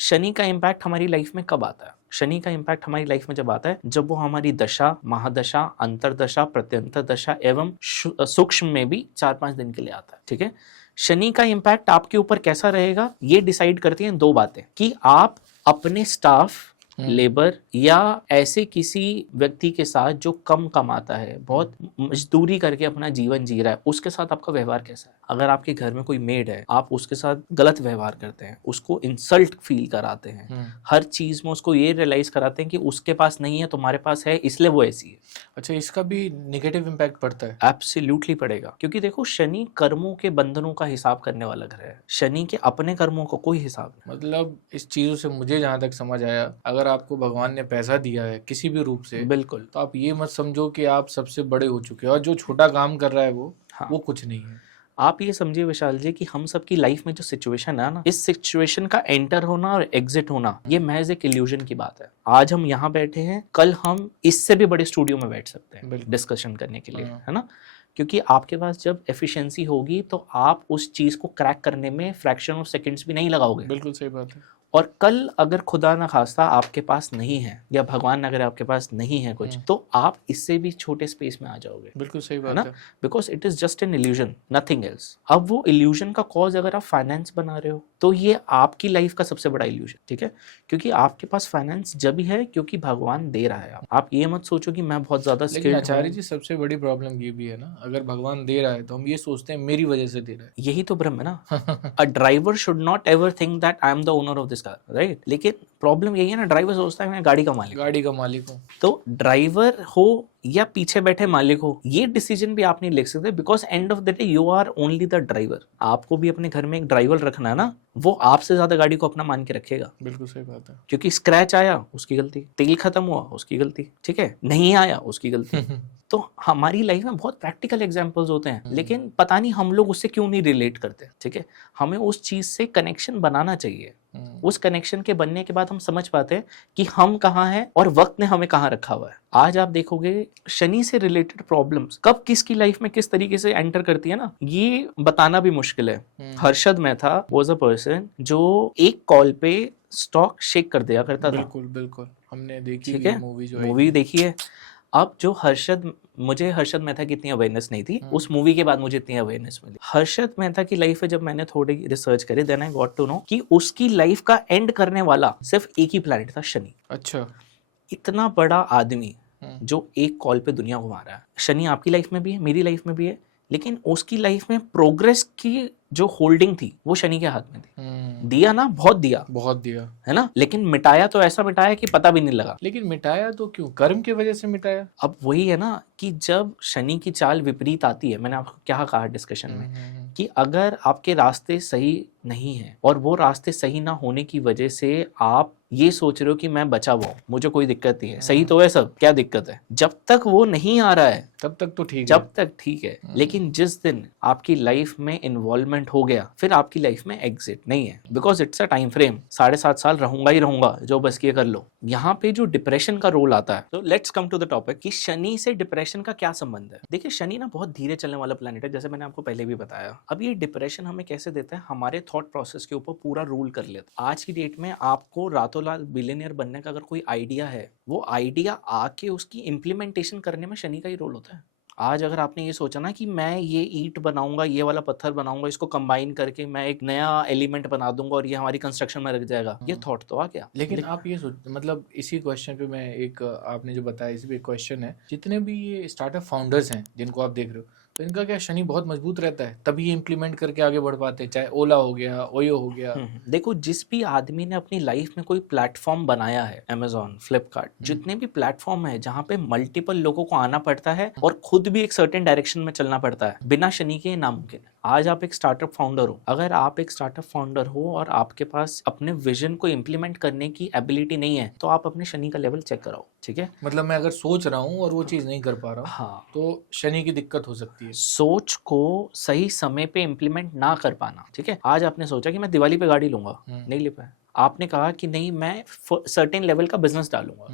शनि का इम्पैक्ट हमारी लाइफ में कब आता है? शनि का इम्पैक्ट हमारी लाइफ में जब आता है जब वो हमारी दशा, महादशा, अंतरदशा, प्रत्यंतर दशा एवं सूक्ष्म में भी 4-5 दिन के लिए आता है, ठीक है। शनि का इम्पैक्ट आपके ऊपर कैसा रहेगा, ये डिसाइड करती हैं दो बातें, कि आप अपने स्टाफ, लेबर या ऐसे किसी व्यक्ति के साथ जो कम कमाता है, बहुत मजदूरी करके अपना जीवन जी रहा है, उसके साथ आपका व्यवहार कैसा है। अगर आपके घर में कोई मेड है, आप उसके साथ गलत व्यवहार करते हैं, उसको इंसल्ट फील कराते हैं, हर चीज में उसको ये रियलाइज कराते हैं कि उसके पास नहीं है, तुम्हारे पास है, इसलिए वो ऐसी है। अच्छा, इसका भी नेगेटिव इम्पैक्ट पड़ता है? एब्सोल्युटली पड़ेगा, क्योंकि देखो शनि कर्मों के बंधनों का हिसाब करने वाला ग्रह है। शनि के अपने कर्मों का कोई हिसाब नहीं। मतलब इस चीजों से मुझे जहां तक समझ आया, अगर आपको भगवान ने पैसा दिया है किसी भी रूप से, बिल्कुल, तो आप ये मत समझो कि आप सबसे बड़े हो चुके हो और जो छोटा काम कर रहा है वो कुछ नहीं है। आप ये समझिए विशाल जी कि हम सबकी लाइफ में जो सिचुएशन है ना, इस सिचुएशन का एंटर होना और एग्जिट होना, ये महज एक इल्यूजन की बात है। आज हम यहाँ बैठे हैं, कल हम इससे भी बड़े स्टूडियो में बैठ सकते हैं डिस्कशन करने के लिए, है ना। क्योंकि आपके पास जब एफिशिएंसी होगी तो आप उस चीज को क्रैक करने में फ्रैक्शन ऑफ सेकंड्स भी नहीं लगाओगे। बिल्कुल सही बात है। और कल अगर खुदा न खास्ता आपके पास नहीं है, या भगवान अगर आपके पास नहीं है कुछ, तो आप इससे भी छोटे स्पेस में आ जाओगे। बिल्कुल सही बात है, because it is just an illusion, nothing else. अब वो इल्यूजन का कॉज अगर आप फाइनेंस बना रहे हो, तो ये आपकी लाइफ का सबसे बड़ा इल्यूजन, ठीक है। क्योंकि आपके पास फाइनेंस जब ही है क्योंकि भगवान दे रहा है। आप ये मत सोचो कि मैं बहुत ज्यादा लेकिन स्किल्ड आचार्य जी, सबसे बड़ी प्रॉब्लम ये भी है ना, अगर भगवान दे रहा है तो हम ये सोचते हैं मेरी वजह से दे रहा है। यही तो भ्रम है ना। A driver should not ever think that I am the owner of this car, right. लेकिन प्रॉब्लम यही है ना, ड्राइवर सोचता है मैं गाड़ी का मालिक हूँ। तो ड्राइवर हो या पीछे बैठे मालिक हो, ये डिसीजन भी आप नहीं ले सकते, because end of the day you are only the driver. आपको भी अपने घर में एक ड्राइवर रखना है ना, वो आपसे ज्यादा गाड़ी को अपना मान के रखेगा। बिल्कुल सही बात है। क्योंकि स्क्रैच आया उसकी गलती, तेल खत्म हुआ उसकी गलती, ठीक है, नहीं आया उसकी गलती। तो हमारी लाइफ में बहुत प्रैक्टिकल एग्जांपल्स होते हैं, लेकिन पता नहीं हम लोग उससे क्यों नहीं रिलेट करते, ठीक है। हमें उस चीज से कनेक्शन बनाना चाहिए। उस कनेक्शन के बनने के बाद हम समझ पाते हैं कि हम कहाँ हैं और वक्त ने हमें कहाँ रखा हुआ है। आज आप देखोगे शनि से रिलेटेड प्रॉब्लम्स कब किसकी लाइफ में किस तरीके से एंटर करती है ना, ये बताना भी मुश्किल है। Harshad Mehta was a person जो एक कॉल पे स्टॉक शेक कर दिया करता था। बिल्कुल हमने देखी, ठीक है, मूवी देखी है। अब जो मुझे हर्षद मेहता की इतनी अवेयरनेस नहीं थी, उस मूवी के बाद मुझे इतनी अवेयरनेस मिली। हर्षद मेहता की लाइफ में जब मैंने थोड़ी रिसर्च करी, then I got to know कि उसकी लाइफ का एंड करने वाला सिर्फ एक ही प्लैनेट था, शनि। अच्छा, इतना बड़ा आदमी जो एक कॉल पे दुनिया घुमा रहा है। शनि आपकी लाइफ में भी है, मेरी लाइफ में भी है, लेकिन उसकी लाइफ में प्रोग्रेस की जो होल्डिंग थी वो शनि के हाथ में थी। दिया ना, बहुत दिया है ना, लेकिन मिटाया तो ऐसा मिटाया कि पता भी नहीं लगा। लेकिन मिटाया तो क्यों? कर्म की वजह से मिटाया। अब वही है ना कि जब शनि की चाल विपरीत आती है, मैंने आपको क्या कहा डिस्कशन में, कि अगर आपके रास्ते सही नहीं है और वो रास्ते सही ना होने की वजह से आप ये सोच रहे हो कि मैं बचा हुआ हूं, मुझे कोई दिक्कत नहीं है, सही तो है सब, क्या दिक्कत है? जब तक वो नहीं आ रहा है तब तक तो ठीक है। जब तक ठीक है, लेकिन जिस दिन आपकी लाइफ में इन्वॉल्वमेंट हो गया, फिर आपकी लाइफ में एग्जिट नहीं है, because it's a time frame. 7.5 साल रहूंगा ही रहूंगा, जो बस किए कर लो। यहाँ पे जो डिप्रेशन का रोल आता है, तो let's come to the topic कि शनि से डिप्रेशन का क्या संबंध है। देखिए, शनि ना बहुत धीरे चलने वाला प्लेनेट है, जैसे मैंने आपको पहले भी बताया। अब ये डिप्रेशन हमें कैसे देता है? हमारे थॉट प्रोसेस के ऊपर पूरा रूल कर लेता है। आज की डेट में आपको रातों रात बिलियनियर बनने का अगर कोई आइडिया है, वो आइडिया आके उसकी इम्प्लीमेंटेशन करने में शनि का ही रोल होता है। आज अगर आपने ये सोचा ना कि मैं ये ईंट बनाऊंगा, ये वाला पत्थर बनाऊंगा, इसको कंबाइन करके मैं एक नया एलिमेंट बना दूंगा और ये हमारी कंस्ट्रक्शन में लग जाएगा, ये थॉट तो आ गया। लेकिन आप ये सोच, मतलब इसी क्वेश्चन पे मैं एक, आपने जो बताया इसी पे एक क्वेश्चन है, जितने भी ये स्टार्टअप फाउंडर्स हैं जिनको आप देख रहे हो, तो इनका क्या शनि बहुत मजबूत रहता है, तभी ये इम्प्लीमेंट करके आगे बढ़ पाते हैं? चाहे ओला हो गया, ओयो हो गया। देखो, जिस भी आदमी ने अपनी लाइफ में कोई प्लेटफॉर्म बनाया है, अमेजोन, फ्लिपकार्ट, जितने भी प्लेटफॉर्म है जहाँ पे मल्टीपल लोगों को आना पड़ता है और खुद भी एक सर्टेन डायरेक्शन में चलना पड़ता है, बिना शनि के नामुमकिन है। आज आप एक स्टार्टअप फाउंडर हो, अगर आप एक स्टार्टअप फाउंडर हो और आपके पास अपने विजन को इम्प्लीमेंट करने की एबिलिटी नहीं है, तो आप अपने शनि का लेवल चेक कराओ, ठीक है? मतलब मैं अगर सोच रहा हूँ और वो चीज़ नहीं कर पा रहा हूँ, हाँ, तो शनि की दिक्कत हो सकती है। सोच को सही समय पे इम्प्लीमेंट ना कर पाना, ठीक है? आज आपने सोचा कि मैं दिवाली पे गाड़ी लूंगा, नहीं ले पाए। आपने कहा कि नहीं, मैं सर्टेन लेवल का बिजनेस डालूंगा,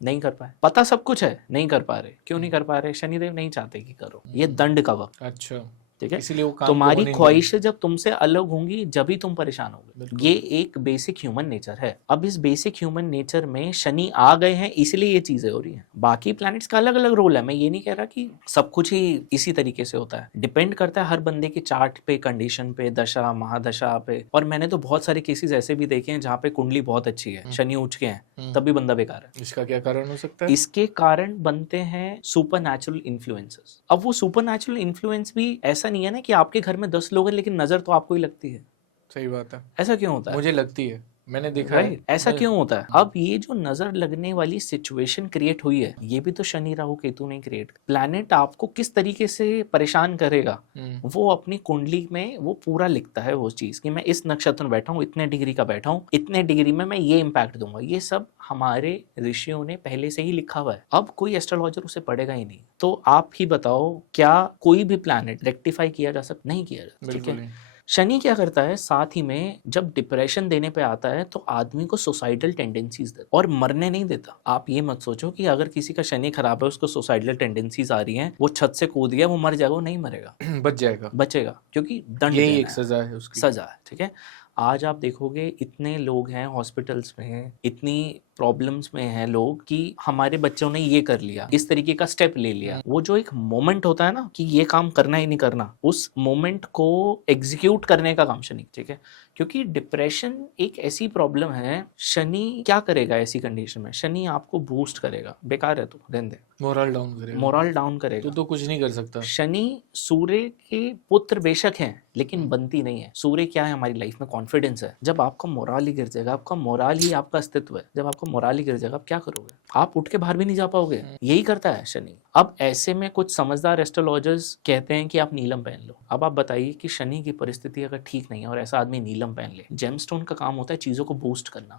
नहीं कर पाए। पता सब कुछ है, नहीं कर पा रहे। क्यों नहीं कर पा रहे? शनिदेव नहीं चाहते कि करो, ये दंड का वक्त। अच्छा, ठीक है, इसलिए वो काम तुम्हारी को ख्वाहिशें जब तुमसे अलग होंगी, जब ही तुम परेशान होगे। ये एक बेसिक ह्यूमन नेचर है। अब इस बेसिक ह्यूमन नेचर में शनि आ गए हैं, इसलिए ये चीजें हो रही हैं। बाकी प्लैनेट्स का अलग अलग रोल है, मैं ये नहीं कह रहा कि सब कुछ ही इसी तरीके से होता है। डिपेंड करता है हर बंदे के चार्ट पे, कंडीशन पे, दशा महादशा पे। और मैंने तो बहुत सारे केसेस ऐसे भी देखे हैं जहाँ पे कुंडली बहुत अच्छी है, शनि उच्च के हैं, तब भी बंदा बेकार है। इसका क्या कारण हो सकता है? इसके कारण बनते हैं सुपर नेचुरल इन्फ्लुएंसेस। अब वो सुपर नेचुरल इन्फ्लुएंस भी ऐसा नहीं है ना कि आपके घर में 10 लोग हैं लेकिन नजर तो आपको ही लगती है। सही बात है। ऐसा क्यों होता है? मुझे लगती है, मैंने देखा है। ऐसा क्यों होता है? अब ये जो नजर लगने वाली सिचुएशन क्रिएट हुई है, ये भी तो शनि राहु केतु ने क्रिएट। प्लैनेट आपको किस तरीके से परेशान करेगा, वो अपनी कुंडली में वो पूरा लिखता है वो चीज कि मैं इस नक्षत्र में बैठा हूँ, इतने डिग्री का बैठा हूँ, इतने डिग्री में मैं ये इम्पैक्ट दूंगा। ये सब हमारे ऋषियों ने पहले से ही लिखा हुआ है। अब कोई एस्ट्रोलॉजर उसे पढ़ेगा ही नहीं। तो आप ही बताओ, क्या कोई भी प्लैनेट रेक्टिफाई किया जा सकता? नहीं किया जा सकता, ठीक है? शनि क्या करता है, साथ ही में जब डिप्रेशन देने पे आता है तो आदमी को सुसाइडल टेंडेंसीज देता और मरने नहीं देता। आप ये मत सोचो कि अगर किसी का शनि खराब है, उसको सुसाइडल टेंडेंसीज आ रही हैं, वो छत से कूद गया, वो मर जाएगा, वो नहीं मरेगा, बच जाएगा, बचेगा, क्योंकि दंड यही एक सजा है, उसकी सजा है, ठीक है? आज आप देखोगे इतने लोग हैं हॉस्पिटल्स में, इतनी प्रॉब्लम्स में हैं लोग कि हमारे बच्चों ने ये कर लिया, इस तरीके का स्टेप ले लिया। वो जो एक मोमेंट होता है ना कि ये काम करना ही नहीं करना, उस मोमेंट को एग्जीक्यूट करने का काम शनि, ठीक है? क्योंकि डिप्रेशन एक ऐसी प्रॉब्लम है, शनि क्या करेगा ऐसी कंडीशन में? शनि आपको बूस्ट करेगा। बेकार है तो रहने दे, मोरल डाउन करेगा, मोरल डाउन करेगा, तो कुछ नहीं कर सकता। शनि सूर्य के पुत्र बेशक हैं, लेकिन बनती नहीं है। सूर्य क्या है हमारी लाइफ में? कॉन्फिडेंस है। जब आपका मोराल ही गिर जाएगा, आपका मोराल ही आपका अस्तित्व है, जब आपका मोराल ही गिर जाएगा, आप क्या करोगे? आप उठ के बाहर भी नहीं जा पाओगे। यही करता है शनि। अब ऐसे में कुछ समझदार एस्ट्रोलॉजर्स कहते हैं कि आप नीलम पहन लो। अब आप बताइए कि शनि की परिस्थिति अगर ठीक नहीं है और ऐसा आदमी नीलम पहन ले। जेमस्टोन का काम होता है चीजों को बूस्ट करना।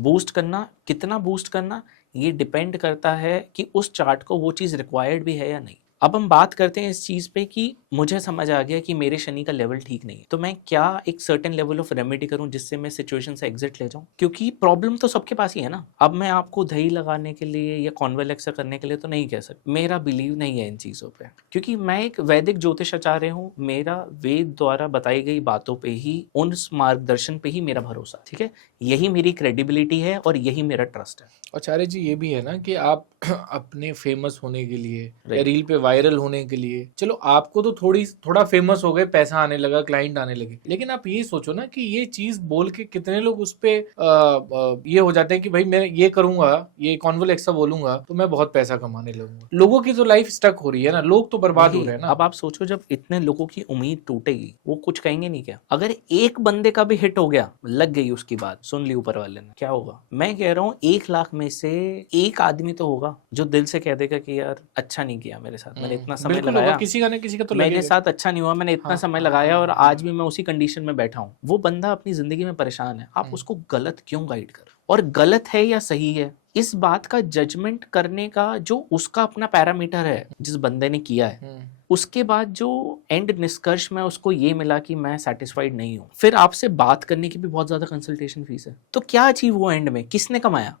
बूस्ट करना, कितना बूस्ट करना, ये डिपेंड करता है कि उस चार्ट को वो चीज रिक्वायर्ड भी है या नहीं। अब हम बात करते हैं इस चीज पे कि मुझे समझ आ गया कि मेरे शनि का लेवल ठीक नहीं है, तो मैं क्या एक सर्टेन लेवल ऑफ रेमेडी करूं जिससे मैं सिचुएशन से एग्जिट ले जाऊं? क्योंकि प्रॉब्लम तो सबके पास ही है ना। अब मैं आपको दही लगाने के लिए या कॉन्वेलेक्सर करने के लिए तो नहीं कह सकता, मेरा बिलीव नहीं है इन चीजों पे, क्योंकि मैं एक वैदिक ज्योतिषाचार्य हूँ। मेरा वेद द्वारा बताई गई बातों पे ही, उन मार्गदर्शन पे ही मेरा भरोसा, ठीक है? यही मेरी क्रेडिबिलिटी है और यही मेरा ट्रस्ट है। आचार्य जी, ये भी है ना कि आप अपने फेमस होने के लिए या रील पे वायरल होने के लिए, चलो आपको तो थोड़ा फेमस हो गए, पैसा आने लगा, क्लाइंट आने लगे, लेकिन आप ये सोचो ना कि ये चीज बोल के कितने लोग उस पे ये हो जाते हैं कि भाई मैं ये करूंगा, ये कॉन्वोलेक्सा बोलूंगा तो मैं बहुत पैसा कमाने लगूंगा। लोगों की तो लाइफ स्टक हो रही है ना, लोग तो बर्बाद हो रहे हैं ना। अब आप सोचो, जब इतने लोगों की उम्मीद टूटेगी, वो कुछ कहेंगे नहीं क्या? अगर एक बंदे का भी हिट हो गया, लग गई उसकी बात, सुन ली ऊपर वाले ने, क्या होगा? मैं कह रहा हूँ 1 लाख में से एक आदमी तो होगा जो दिल से कह देगा कि यार अच्छा नहीं किया मेरे साथ, मैंने इतना समय लगाया, किसी का ना किसी का तो मेरे साथ अच्छा नहीं हुआ, मैंने इतना समय लगाया और आज भी मैं उसी कंडीशन में बैठा हूँ। वो बंदा अपनी जिंदगी में परेशान है, आप उसको गलत क्यों गाइड कर? और गलत है या सही है, इस बात का जजमेंट करने का जो उसका अपना पैरामीटर है जिस बंदे ने किया है, उसके बाद जो एंड निष्कर्ष में उसको ये मिला कि मैं सेटिस्फाइड नहीं हूँ, फिर आपसे बात करने की भी बहुत ज्यादा कंसल्टेशन फीस है। तो क्या अचीव हुआ एंड में, किसने कमाया?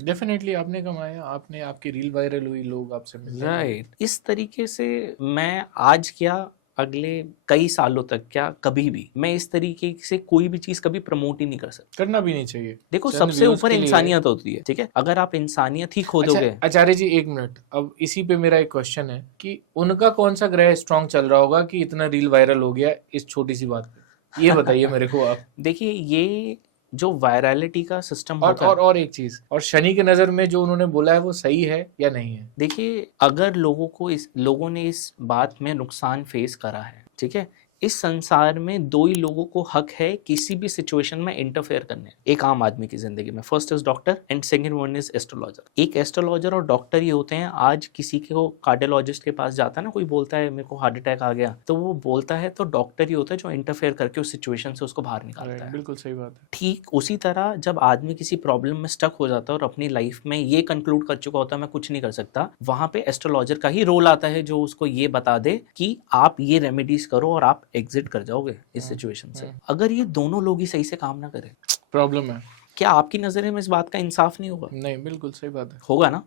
डेफिनेटली आपने कमाया, आपने, आपकी रील वायरल हुई, लोग आपसे मिलने लगे। राइट। इस तरीके से मैं आज क्या अगले कई सालों तक क्या कभी भी मैं इस तरीके से कोई भी चीज कभी प्रमोट ही नहीं कर सकता। करना भी नहीं चाहिए। देखो चंद सबसे views ऊपर के लिए- इंसानियत होती है, ठीक है? अगर आप इंसानियत ही खो दोगे। अच्छा आचार्य जी एक मिनट, अब इसी पे मेरा एक क्वेश्चन है कि उनका कौन सा ग्रह स्ट्रांग चल रहा होगा कि इतना रील वायरल हो गया इस छोटी सी बात पे, ये बताइए मेरे को आप। देखिए ये जो वायरलिटी का सिस्टम और होता है, और एक चीज, और शनि की नजर में जो उन्होंने बोला है वो सही है या नहीं है? देखिए अगर लोगों ने इस बात में नुकसान फेस करा है, ठीक है, इस संसार में दो ही लोगों को हक है किसी भी सिचुएशन में इंटरफेयर करने, एक आम आदमी की जिंदगी में। First is doctor and second one is astrologer. एक एस्ट्रोलॉजर और डॉक्टर ही होते हैं। आज किसी को कार्डियोलॉजिस्ट के पास जाता है ना, कोई बोलता है मेरे को हार्ट अटैक आ गया, तो वो बोलता है तो डॉक्टर ही होता है जो इंटरफेयर करके उस सिचुएशन से उसको बाहर निकालता है। बिल्कुल सही बात है। ठीक उसी तरह जब आदमी किसी प्रॉब्लम में स्टक हो जाता है और अपनी लाइफ में ये कंक्लूड कर चुका होता है मैं कुछ नहीं कर सकता, वहां पे एस्ट्रोलॉजर का ही रोल आता है जो उसको ये बता दे कि आप ये रेमेडीज करो और आप एग्जिट कर जाओगे इस सिचुएशन से। अगर ये दोनों लोग ही सही से काम ना करें, प्रॉब्लम है। क्या आपकी नजर में इस बात का इंसाफ नहीं होगा? नहीं, बिल्कुल सही बात है। होगा ना,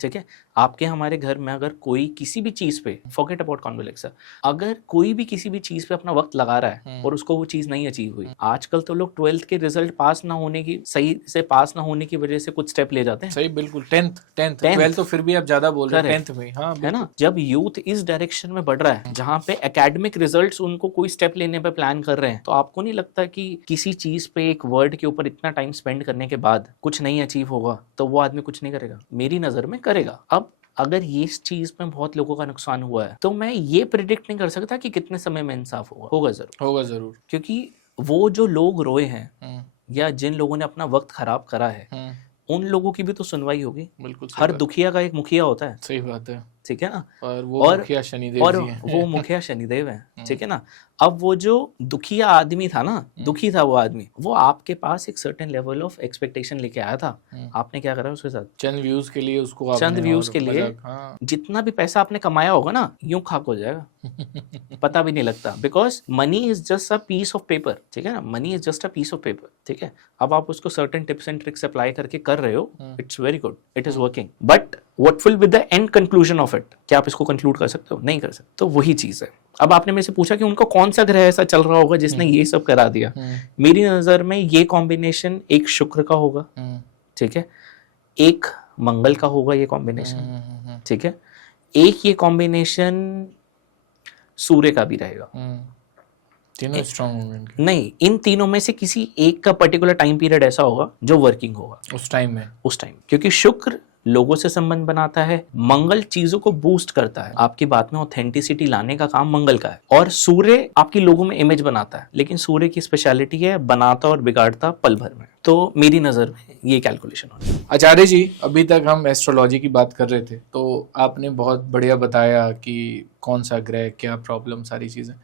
ठीक है? आपके हमारे घर में अगर कोई किसी भी चीज पे, फॉरगेट अबाउट कॉन्वेलेक्स, अगर कोई भी किसी भी चीज पे अपना वक्त लगा रहा है और उसको वो चीज नहीं अचीव हुई, आजकल तो लोग 12th के रिजल्ट पास ना होने की, सही से पास ना होने की वजह से कुछ स्टेप ले जाते हैं। सही, बिल्कुल। 10th 12th तो फिर भी आप ज्यादा बोल रहे हैं, 10th में। हाँ, है ना? जब यूथ इस डायरेक्शन में बढ़ रहा है जहाँ पे एकेडमिक रिजल्ट्स उनको कोई स्टेप लेने पे प्लान कर रहे हैं, तो आपको नहीं लगता कि किसी चीज पे, एक वर्ड के ऊपर इतना टाइम स्पेंड करने के बाद कुछ नहीं अचीव होगा तो वो आदमी कुछ नहीं करेगा? मेरी नजर में करेगा। अब अगर ये इस चीज में बहुत लोगों का नुकसान हुआ है तो मैं ये प्रिडिक्ट नहीं कर सकता कि कितने समय में इंसाफ होगा। होगा जरूर, क्योंकि वो जो लोग रोए हैं या जिन लोगों ने अपना वक्त खराब करा है, उन लोगों की भी तो सुनवाई होगी। बिल्कुल, हर दुखिया का एक मुखिया होता है। सही बात है, ठीक है ना? और वो मुखिया शनिदेव जी हैं। वो मुखिया शनिदेव है, ठीक है ना? अब वो जो दुखिया आदमी था ना, दुखी था वो आदमी, वो आपके पास एक सर्टेन लेवल ऑफ एक्सपेक्टेशन लेके आया था। आपने क्या करा उसके साथ? चंद व्यूज के लिए उसको, चंद व्यूज के लिए जितना भी पैसा आपने कमाया होगा ना, यूं खाक हो जाएगा, पता भी नहीं लगता। Because money is just a piece of paper, ठीक है ना? Money is just a piece of paper, ठीक है? अब आप उसको certain tips and tricks apply करके कर रहे हो, it's very good, it is working, but what will be the end conclusion of it? क्या आप इसको कंक्लूड कर सकते हो? नहीं कर सकते। तो वही चीज है। अब आपने मेरे से पूछा कि उनको कौन सा ग्रह ऐसा चल रहा होगा जिसने ये सब करा दिया। मेरी नजर में ये कॉम्बिनेशन एक शुक्र का होगा, ठीक है, एक मंगल का होगा ये कॉम्बिनेशन, ठीक है, एक ये कॉम्बिनेशन सूर्य का भी रहेगा। तीनों स्ट्रांग होंगे? नहीं, इन तीनों में से किसी एक का पर्टिकुलर टाइम पीरियड ऐसा होगा जो वर्किंग होगा उस टाइम में। क्योंकि शुक्र लोगों से संबंध बनाता है, मंगल चीजों को बूस्ट करता है, आपकी बात में ऑथेंटिसिटी लाने का काम मंगल का है, और सूर्य आपकी लोगों में इमेज बनाता है। लेकिन सूर्य की स्पेशलिटी है बनाता और बिगाड़ता पल भर में। तो मेरी नजर में ये कैलकुलेशन होती है। आचार्य जी, अभी तक हम एस्ट्रोलॉजी की बात कर रहे थे, तो आपने बहुत बढ़िया बताया कि कौन सा ग्रह, क्या प्रॉब्लम, सारी चीजें।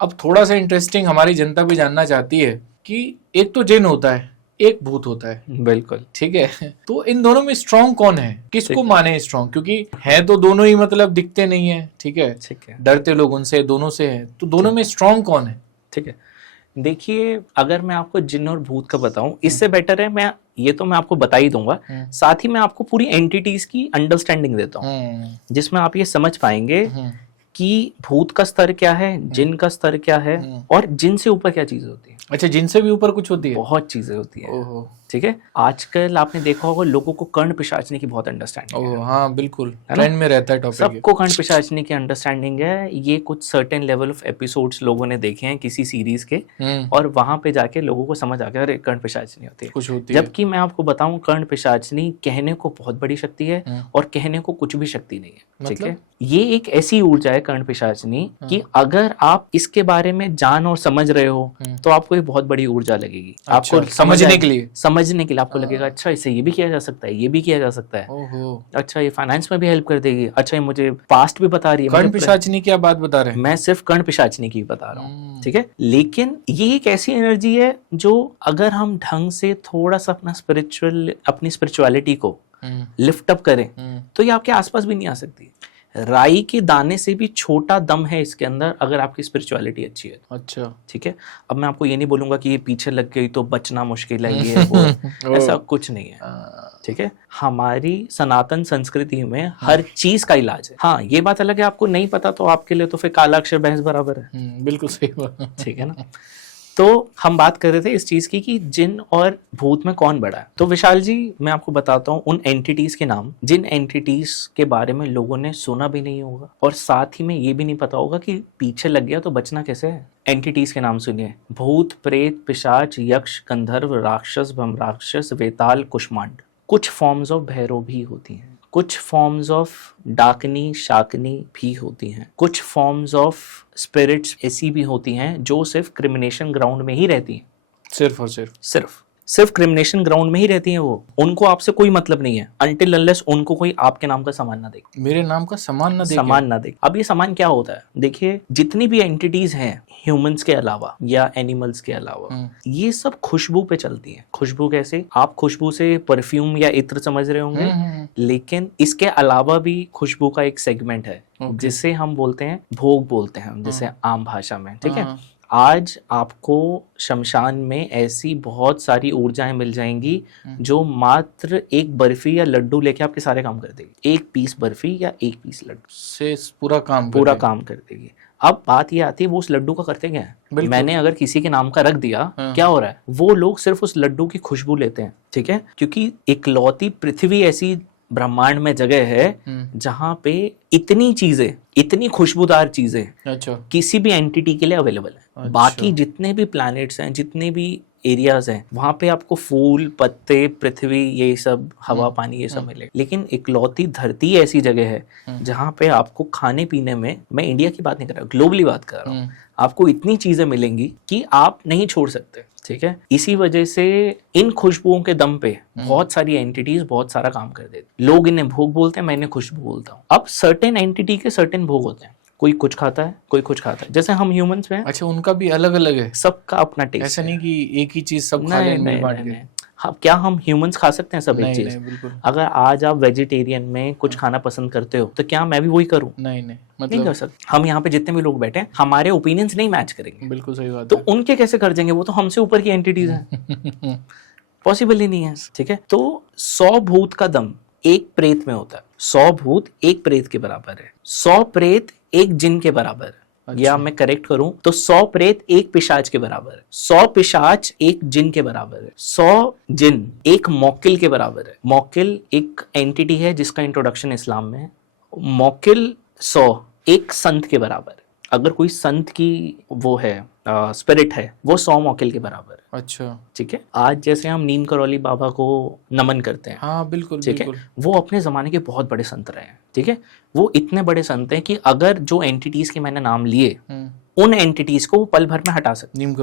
अब थोड़ा सा इंटरेस्टिंग हमारी जनता भी जानना चाहती है कि एक तो जिन होता है, एक भूत होता है। बिल्कुल, ठीक है। तो इन दोनों में स्ट्रांग कौन है? किसको माने स्ट्रांग? क्योंकि है तो दोनों ही, मतलब दिखते नहीं है, ठीक है, डरते लोग उनसे, दोनों से है, तो दोनों में स्ट्रांग कौन है? ठीक है, देखिए अगर मैं आपको जिन और भूत का बताऊं, इससे बेटर है मैं आपको बता ही दूंगा, साथ ही मैं आपको पूरी एंटिटीज की अंडरस्टैंडिंग देता हूँ, जिसमें आप ये समझ पाएंगे कि भूत का स्तर क्या है, जिन का स्तर क्या है, और जिन से ऊपर क्या चीजें होती है। अच्छा, जिनसे भी ऊपर कुछ होती है? बहुत चीजें होती है, ठीक है। आजकल आपने देखा होगा लोगों को कर्ण पिशाचने की बहुत अंडरस्टैंडिंग है। हाँ बिल्कुल, ट्रेंड में रहता है टॉपिक। सबको कर्ण पिशाचने की अंडरस्टैंडिंग है। ये कुछ सर्टेन लेवल ऑफ एपिसोड्स लोगों ने देखे हैं किसी सीरीज के, और वहां पे जाके लोगों को समझ आ गया अरे कर्ण पिशाचनी होती है, कुछ होती है। जबकि मैं आपको बताऊं, कर्ण पिशाचनी कहने को बहुत बड़ी शक्ति है और कहने को कुछ भी शक्ति नहीं है, ठीक है। ये एक ऐसी ऊर्जा है कर्ण पिशाचनी कि अगर आप इसके बारे में जान और समझ रहे हो तो आपको एक बहुत बड़ी ऊर्जा लगेगी। आपको समझने के लिए, समझने के लिए आपको लगेगा अच्छा इससे ये भी किया जा सकता है, ये भी किया जा सकता है, ओहो, अच्छा ये फाइनेंस में भी हेल्प कर देगी, अच्छा ये मुझे पास्ट भी बता रही है, कर्ण मुझे पिशाचिनी की आप बात बता रहे हैं? मैं सिर्फ कर्ण पिशाचनी की बता रहा हूँ, ठीक है। लेकिन ये एक ऐसी एनर्जी है जो अगर हम ढंग से थोड़ा सा अपनी स्पिरिचुअलिटी को लिफ्ट अप करें तो ये आपके आसपास भी नहीं आ सकती। राई के दाने से भी छोटा दम है इसके अंदर अगर आपकी स्पिरिचुअलिटी अच्छी है। अच्छा, ठीक है। अब मैं आपको ये नहीं बोलूंगा कि ये पीछे लग गई तो बचना मुश्किल है, ये वो ऐसा कुछ नहीं है, ठीक है। हमारी सनातन संस्कृति में हर चीज का इलाज है। हाँ, ये बात अलग है आपको नहीं पता तो आपके लिए तो फिर काला अक्षर भैंस बराबर है। बिल्कुल सही बात, ठीक है ना। तो हम बात कर रहे थे इस चीज की कि जिन और भूत में कौन बड़ा है। तो विशाल जी मैं आपको बताता हूँ उन एंटिटीज के नाम जिन एंटिटीज के बारे में लोगों ने सुना भी नहीं होगा और साथ ही में ये भी नहीं पता होगा कि पीछे लग गया तो बचना कैसे है। एंटिटीज के नाम सुनिए, भूत, प्रेत, पिशाच, यक्ष, गंधर्व, राक्षस, ब्रह्म राक्षस, वेताल, कुष्मांड। कुछ फॉर्म्स ऑफ भैरव भी होती हैं, कुछ फॉर्म्स ऑफ डाकनी शाकनी भी होती हैं, कुछ फॉर्म्स ऑफ स्पिरिट्स ऐसी भी होती हैं जो सिर्फ क्रिमिनेशन ग्राउंड में ही रहती हैं। सिर्फ और सिर्फ क्रिमिनेशन ग्राउंड में ही रहती हैं वो, उनको आपसे कोई मतलब नहीं है अनटिल अनलेस उनको कोई आपके नाम का सामान ना दे, मेरे नाम का सामान ना दे। अब ये सामान क्या होता है, देखिए जितनी भी एंटिटीज हैं ह्यूमंस के अलावा या एनिमल्स के अलावा ये सब खुशबू पे चलती हैं। खुशबू कैसे, आप खुशबू से परफ्यूम या इत्र समझ रहे होंगे, लेकिन इसके अलावा भी खुशबू का एक सेगमेंट है जिसे हम बोलते हैं भोग बोलते हैं जिसे आम भाषा में, ठीक है। आज आपको शमशान में ऐसी बहुत सारी ऊर्जाएं मिल जाएंगी जो मात्र एक बर्फी या लड्डू लेके आपके सारे काम कर देगी। एक पीस बर्फी या एक पीस लड्डू से पूरा काम कर देगी। अब बात ये आती है वो उस लड्डू का करते क्या है। मैंने अगर किसी के नाम का रख दिया, क्या हो रहा है, वो लोग सिर्फ उस लड्डू की खुशबू लेते हैं, ठीक है, क्योंकि इकलौती पृथ्वी ऐसी ब्रह्मांड में जगह है जहां पे इतनी चीजें, इतनी खुशबूदार चीजें किसी भी एंटिटी के लिए अवेलेबल है। बाकी जितने भी प्लैनेट्स हैं, जितने भी एरियाज हैं, वहां पे आपको फूल, पत्ते, पृथ्वी, ये सब, हवा, पानी, ये सब मिले, लेकिन इकलौती धरती ऐसी जगह है जहां पे आपको खाने पीने में, मैं इंडिया की बात नहीं कर रहा, ग्लोबली बात कर रहा हूँ, आपको इतनी चीजें मिलेंगी कि आप नहीं छोड़ सकते, ठीक है। इसी वजह से इन खुशबुओं के दम पे बहुत सारी एंटिटीज बहुत सारा काम कर देती। लोग इन्हें भोग बोलते हैं, मैं इन्हें खुशबू बोलता हूँ। अब सर्टेन एंटिटी के सर्टेन भोग होते हैं, कोई कुछ खाता है, कोई कुछ खाता है, जैसे हम ह्यूमंस में। अच्छा, उनका भी अलग अलग है, सबका अपना टेस्ट, ऐसा नहीं कि एक ही चीज सब खा लेंगे। हाँ, क्या हम ह्यूमंस खा सकते हैं सब एक चीज? बिल्कुल। अगर आज आप वेजिटेरियन में कुछ खाना पसंद करते हो तो क्या मैं भी वही करूँ? नहीं, मतलब नहीं कर सकते। हम यहाँ पे जितने भी लोग बैठे हैं हमारे ओपिनियंस नहीं मैच करेंगे। बिल्कुल सही बात तो उनके कैसे कर देंगे, वो तो हमसे ऊपर की एंटिटीज हैं। पॉसिबल ही नहीं है, ठीक है। तो 100 भूत का दम एक प्रेत में होता है, 100 भूत एक प्रेत के बराबर है, 100 प्रेत एक जिन के बराबर है। या मैं करेक्ट करूं तो 100 प्रेत एक पिशाच के बराबर है, 100 पिशाच एक जिन के बराबर है, 100 जिन एक मौकिल के बराबर है। मौकिल एक एंटिटी है जिसका इंट्रोडक्शन इस्लाम में है। मौकिल 100 एक संत के बराबर है। अगर कोई संत की वो है स्पिरिट है, वो 100 मौकिल के बराबर है। अच्छा, ठीक है। आज जैसे हम नीम करौली बाबा को नमन करते हैं, हाँ बिल्कुल, ठीक है, वो अपने जमाने के बहुत बड़े संत रहे हैं, ठीक है। वो इतने बड़े संत हैं कि अगर जो एंटिटीज के मैंने नाम लिए उन एंटिटीज को वो पल भर में हटा सकते। नीम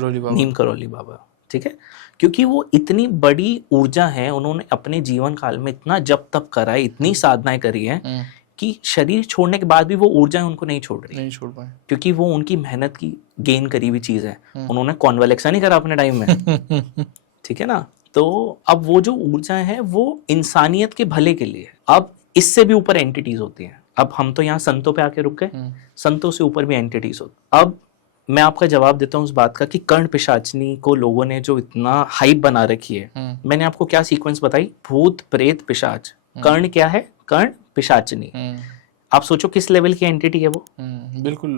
करौली बाबा, ठीक है, क्योंकि वो इतनी बड़ी ऊर्जा है, उन्होंने अपने जीवन काल में इतना जप तप करा है, इतनी साधनाएं करी है कि शरीर छोड़ने के बाद भी वो ऊर्जा उनको नहीं छोड़ पाए, क्योंकि वो उनकी मेहनत की गेन करी हुई चीज है। उन्होंने कॉन्वलेक्शन नहीं करा अपने टाइम में, ठीक है ना। तो अब वो जो ऊर्जा है वो इंसानियत के भले के लिए। अब इससे भी ऊपर एंटिटीज होती हैं। अब हम तो यहाँ संतों पे आके रुक गए, संतों से ऊपर भी एंटिटीज होती। अब मैं आपका जवाब देता हूँ उस बात का कि कर्ण पिशाचनी को लोगों ने जो इतना हाइप बना रखी है, मैंने आपको क्या सीक्वेंस बताई, भूत, प्रेत, पिशाच। कर्ण क्या है? कर्ण पिशाचनी। आप सोचो किस लेवल की एंटिटी है वो? बिल्कुल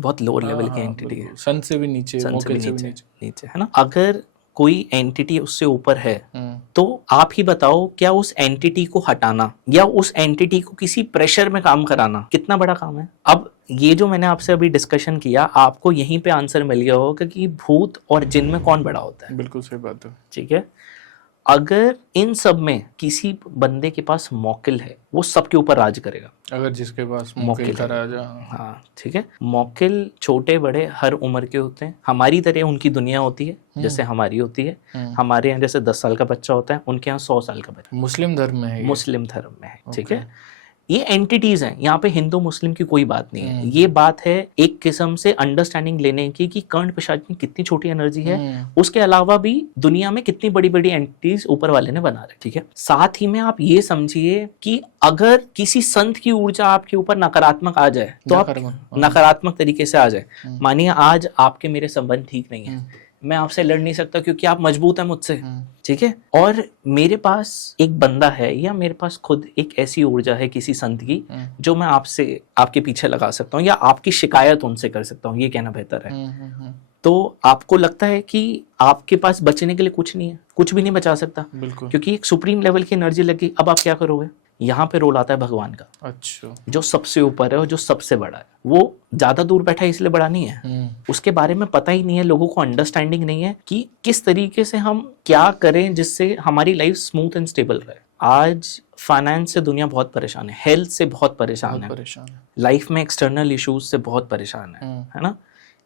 बहुत लोअर लेवल की एंटिटी है, सन से भी नीचे, नीचे है ना। अगर कोई एंटिटी उससे ऊपर है तो आप ही बताओ, क्या उस एंटिटी को हटाना या उस एंटिटी को किसी प्रेशर में काम कराना कितना बड़ा काम है? अब ये जो मैंने आपसे अभी डिस्कशन किया, आपको यहीं पे आंसर मिल गया होगा कि भूत और जिन में कौन बड़ा होता है। बिल्कुल सही बात है, ठीक है। अगर इन सब में किसी बंदे के पास मौकिल है, वो सबके ऊपर राज करेगा। अगर जिसके पास मौकिल मौकिल का है। राजा। हाँ ठीक है। मौकिल छोटे बड़े हर उम्र के होते हैं, हमारी तरह उनकी दुनिया होती है जैसे हमारी होती है। हमारे यहाँ जैसे 10 साल का बच्चा होता है, उनके यहाँ 100 साल का बच्चा। मुस्लिम धर्म में है ये? मुस्लिम धर्म में है, ठीक है। ये एंटिटीज हैं, यहाँ पे हिंदू मुस्लिम की कोई बात नहीं है। ये बात है एक किस्म से अंडरस्टैंडिंग लेने की कि कर्ण पिशाच में कितनी छोटी एनर्जी है, उसके अलावा भी दुनिया में कितनी बड़ी बड़ी एंटिटीज ऊपर वाले ने बना रहे, ठीक है। साथ ही में आप ये समझिए कि अगर किसी संत की ऊर्जा आपके ऊपर नकारात्मक आ जाए तो आप नकारात्मक तरीके से आ जाए, मानिए आज आपके मेरे संबंध ठीक नहीं है, मैं आपसे लड़ नहीं सकता क्योंकि आप मजबूत हैं मुझसे, ठीक है। और मेरे पास एक बंदा है या मेरे पास खुद एक ऐसी ऊर्जा है किसी संत की जो मैं आपसे आपके पीछे लगा सकता हूँ या आपकी शिकायत उनसे कर सकता हूँ, ये कहना बेहतर है। तो आपको लगता है कि आपके पास बचने के लिए कुछ नहीं है, कुछ भी नहीं बचा सकता, क्योंकि एक सुप्रीम लेवल की एनर्जी लगी। अब आप क्या करोगे? यहाँ पे रोल आता है भगवान का। अच्छा। जो सबसे ऊपर है और जो सबसे बड़ा है, वो ज्यादा दूर बैठा है इसलिए बड़ा नहीं है, उसके बारे में पता ही नहीं है, लोगों को अंडरस्टैंडिंग नहीं है कि किस तरीके से हम क्या करें जिससे हमारी लाइफ स्मूथ एंड स्टेबल रहे। आज फाइनेंस से दुनिया बहुत परेशान है, हेल्थ से बहुत परेशान है, लाइफ में एक्सटर्नल इश्यूज से बहुत परेशान है ना।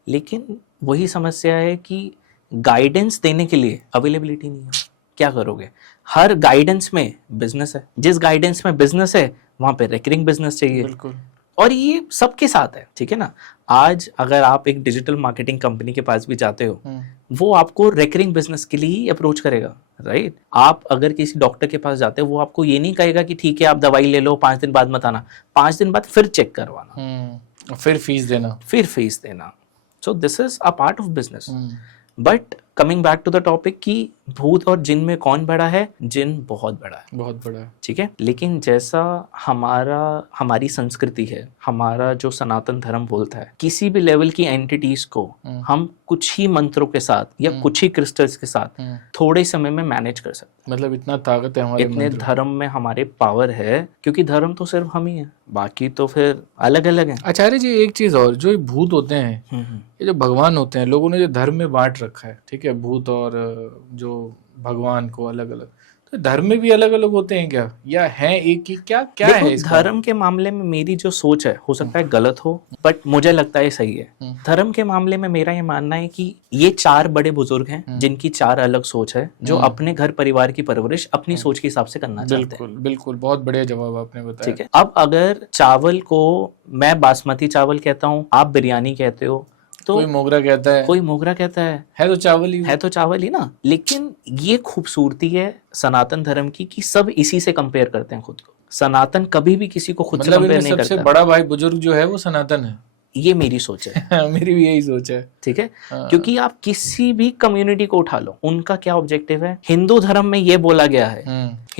लेकिन वही समस्या है कि गाइडेंस देने के लिए अवेलेबिलिटी नहीं है। क्या करोगे? हर गाइडेंस में बिजनेस है, जिस गाइडेंस में बिजनेस है वहां पे रिकरिंग बिजनेस चाहिए। बिल्कुल। और ये सबके साथ है, ठीक है ना। आज अगर आप एक डिजिटल मार्केटिंग कंपनी के पास भी जाते हो, वो आपको रिकरिंग बिजनेस के लिए ही अप्रोच करेगा, राइट। आप अगर किसी डॉक्टर के पास जाते हो, वो आपको ये नहीं कहेगा कि ठीक है आप दवाई ले लो, 5 दिन बाद मत आना, 5 दिन बाद फिर चेक करवाना, फिर फीस देना। So this is a part of business. But coming back to the topic कि भूत और जिन में कौन बड़ा है? जिन बहुत बड़ा है, ठीक है। लेकिन जैसा हमारी संस्कृति है, हमारा जो सनातन धर्म बोलता है, किसी भी लेवल की एंटिटीज को हम कुछ ही मंत्रों के साथ या कुछ ही क्रिस्टल्स के साथ थोड़े समय में मैनेज कर सकते। मतलब इतना ताकत है हमारे इतने धर्म में हमारे पावर है, क्योंकि धर्म तो सिर्फ हम ही है, बाकी तो फिर अलग अलग है। आचार्य जी एक चीज और, जो भूत होते हैं, ये जो भगवान होते हैं, लोगों ने जो धर्म में बांट रखा है, ठीक है, भूत और जो भगवान को अलग अलग, तो धर्म में भी अलग अलग होते हैं क्या, या हैं एक ही? क्या है इसका? धर्म के मामले में मेरी जो सोच है, हो सकता है गलत हो, बट मुझे लगता है सही है। धर्म के मामले में मेरा ये मानना है कि ये 4 बड़े बुजुर्ग हैं जिनकी 4 अलग सोच है, जो अपने घर परिवार की परवरिश अपनी सोच के हिसाब से करना चाहते हैं। बिल्कुल, बहुत बढ़िया जवाब आपने बताया। ठीक है। अब अगर चावल को मैं बासमती चावल कहता हूँ, आप बिरयानी कहते हो, तो कोई मोगरा कहता है तो चावल ही ना। लेकिन ये खूबसूरती है सनातन धर्म की कि सब इसी से कंपेयर करते हैं खुद को। सनातन कभी भी किसी को खुद से कंपेयर नहीं करता। सबसे बड़ा भाई बुजुर्ग जो है वो सनातन है, ये मेरी सोच है। मेरी भी यही सोच है, ठीक है। क्योंकि आप किसी भी कम्युनिटी को उठा लो, उनका क्या ऑब्जेक्टिव है? हिंदू धर्म में ये बोला गया है,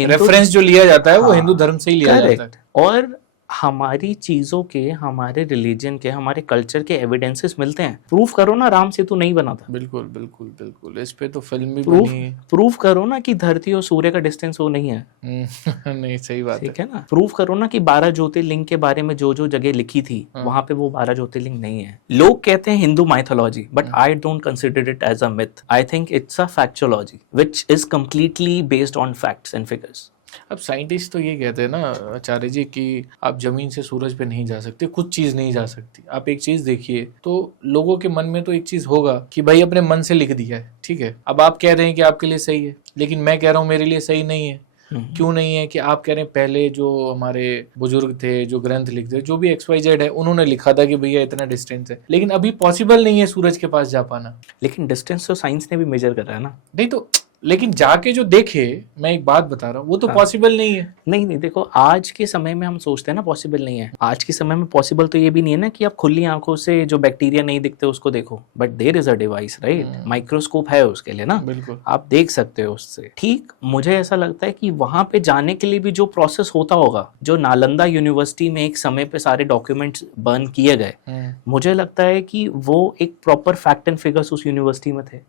रेफरेंस जो लिया जाता है वो हिंदू धर्म से ही लिया जाता है। और हमारी चीजों के, हमारे रिलीजन के, हमारे कल्चर के एविडेंसेस मिलते हैं। प्रूफ करो ना राम सेतु नहीं बना था। बिल्कुल, इस पे तो फिल्म भी बनी है। प्रूफ करो ना कि धरती और सूर्य का डिस्टेंस वो नहीं है। नहीं, सही बात है। ठीक है ना। प्रूफ करो ना कि 12 ज्योतिर्लिंग के बारे में जो जगह लिखी थी वहां पे वो 12 ज्योतिर्लिंग नहीं है। लोग कहते हैं Hindu mythology, but I don't consider it as a myth. I think it's a factualogy which is completely based on facts and figures. अब साइंटिस्ट तो ये कहते हैं ना आचार्य जी कि आप जमीन से सूरज पे नहीं जा सकते, कुछ चीज नहीं जा सकती। आप एक चीज देखिए, तो लोगों के मन में तो एक चीज होगा कि भाई अपने मन से लिख दिया है, ठीक है। अब आप कह रहे हैं कि आपके लिए सही है, लेकिन मैं कह रहा हूँ मेरे लिए सही नहीं है। क्यों नहीं है? कि आप कह रहे हैं पहले जो हमारे बुजुर्ग थे, जो ग्रंथ लिखते, जो भी XYZ है, उन्होंने लिखा था कि भैया इतना डिस्टेंस है, लेकिन अभी पॉसिबल नहीं है सूरज के पास जा पाना। लेकिन डिस्टेंस तो साइंस ने भी मेजर कर रहा है ना। नहीं तो लेकिन जाके जो देखे, मैं एक बात बता रहा हूँ, वो तो पॉसिबल नहीं है। नहीं, देखो आज के समय में हम सोचते हैं ना पॉसिबल नहीं है। आज के समय में पॉसिबल तो ये भी नहीं है ना कि आप खुली आंखों से जो बैक्टीरिया नहीं दिखते उसको देखो, but there is a device, right. Microscope है उसके लिए ना, बिल्कुल, आप देख सकते हो उससे। ठीक, मुझे ऐसा लगता है कि वहां पे जाने के लिए भी जो प्रोसेस होता होगा, जो नालंदा यूनिवर्सिटी में एक समय पे सारे डॉक्यूमेंट्स बर्न किए गए, मुझे लगता है कि वो एक प्रॉपर फैक्ट एंड फिगर्स उस यूनिवर्सिटी में थे।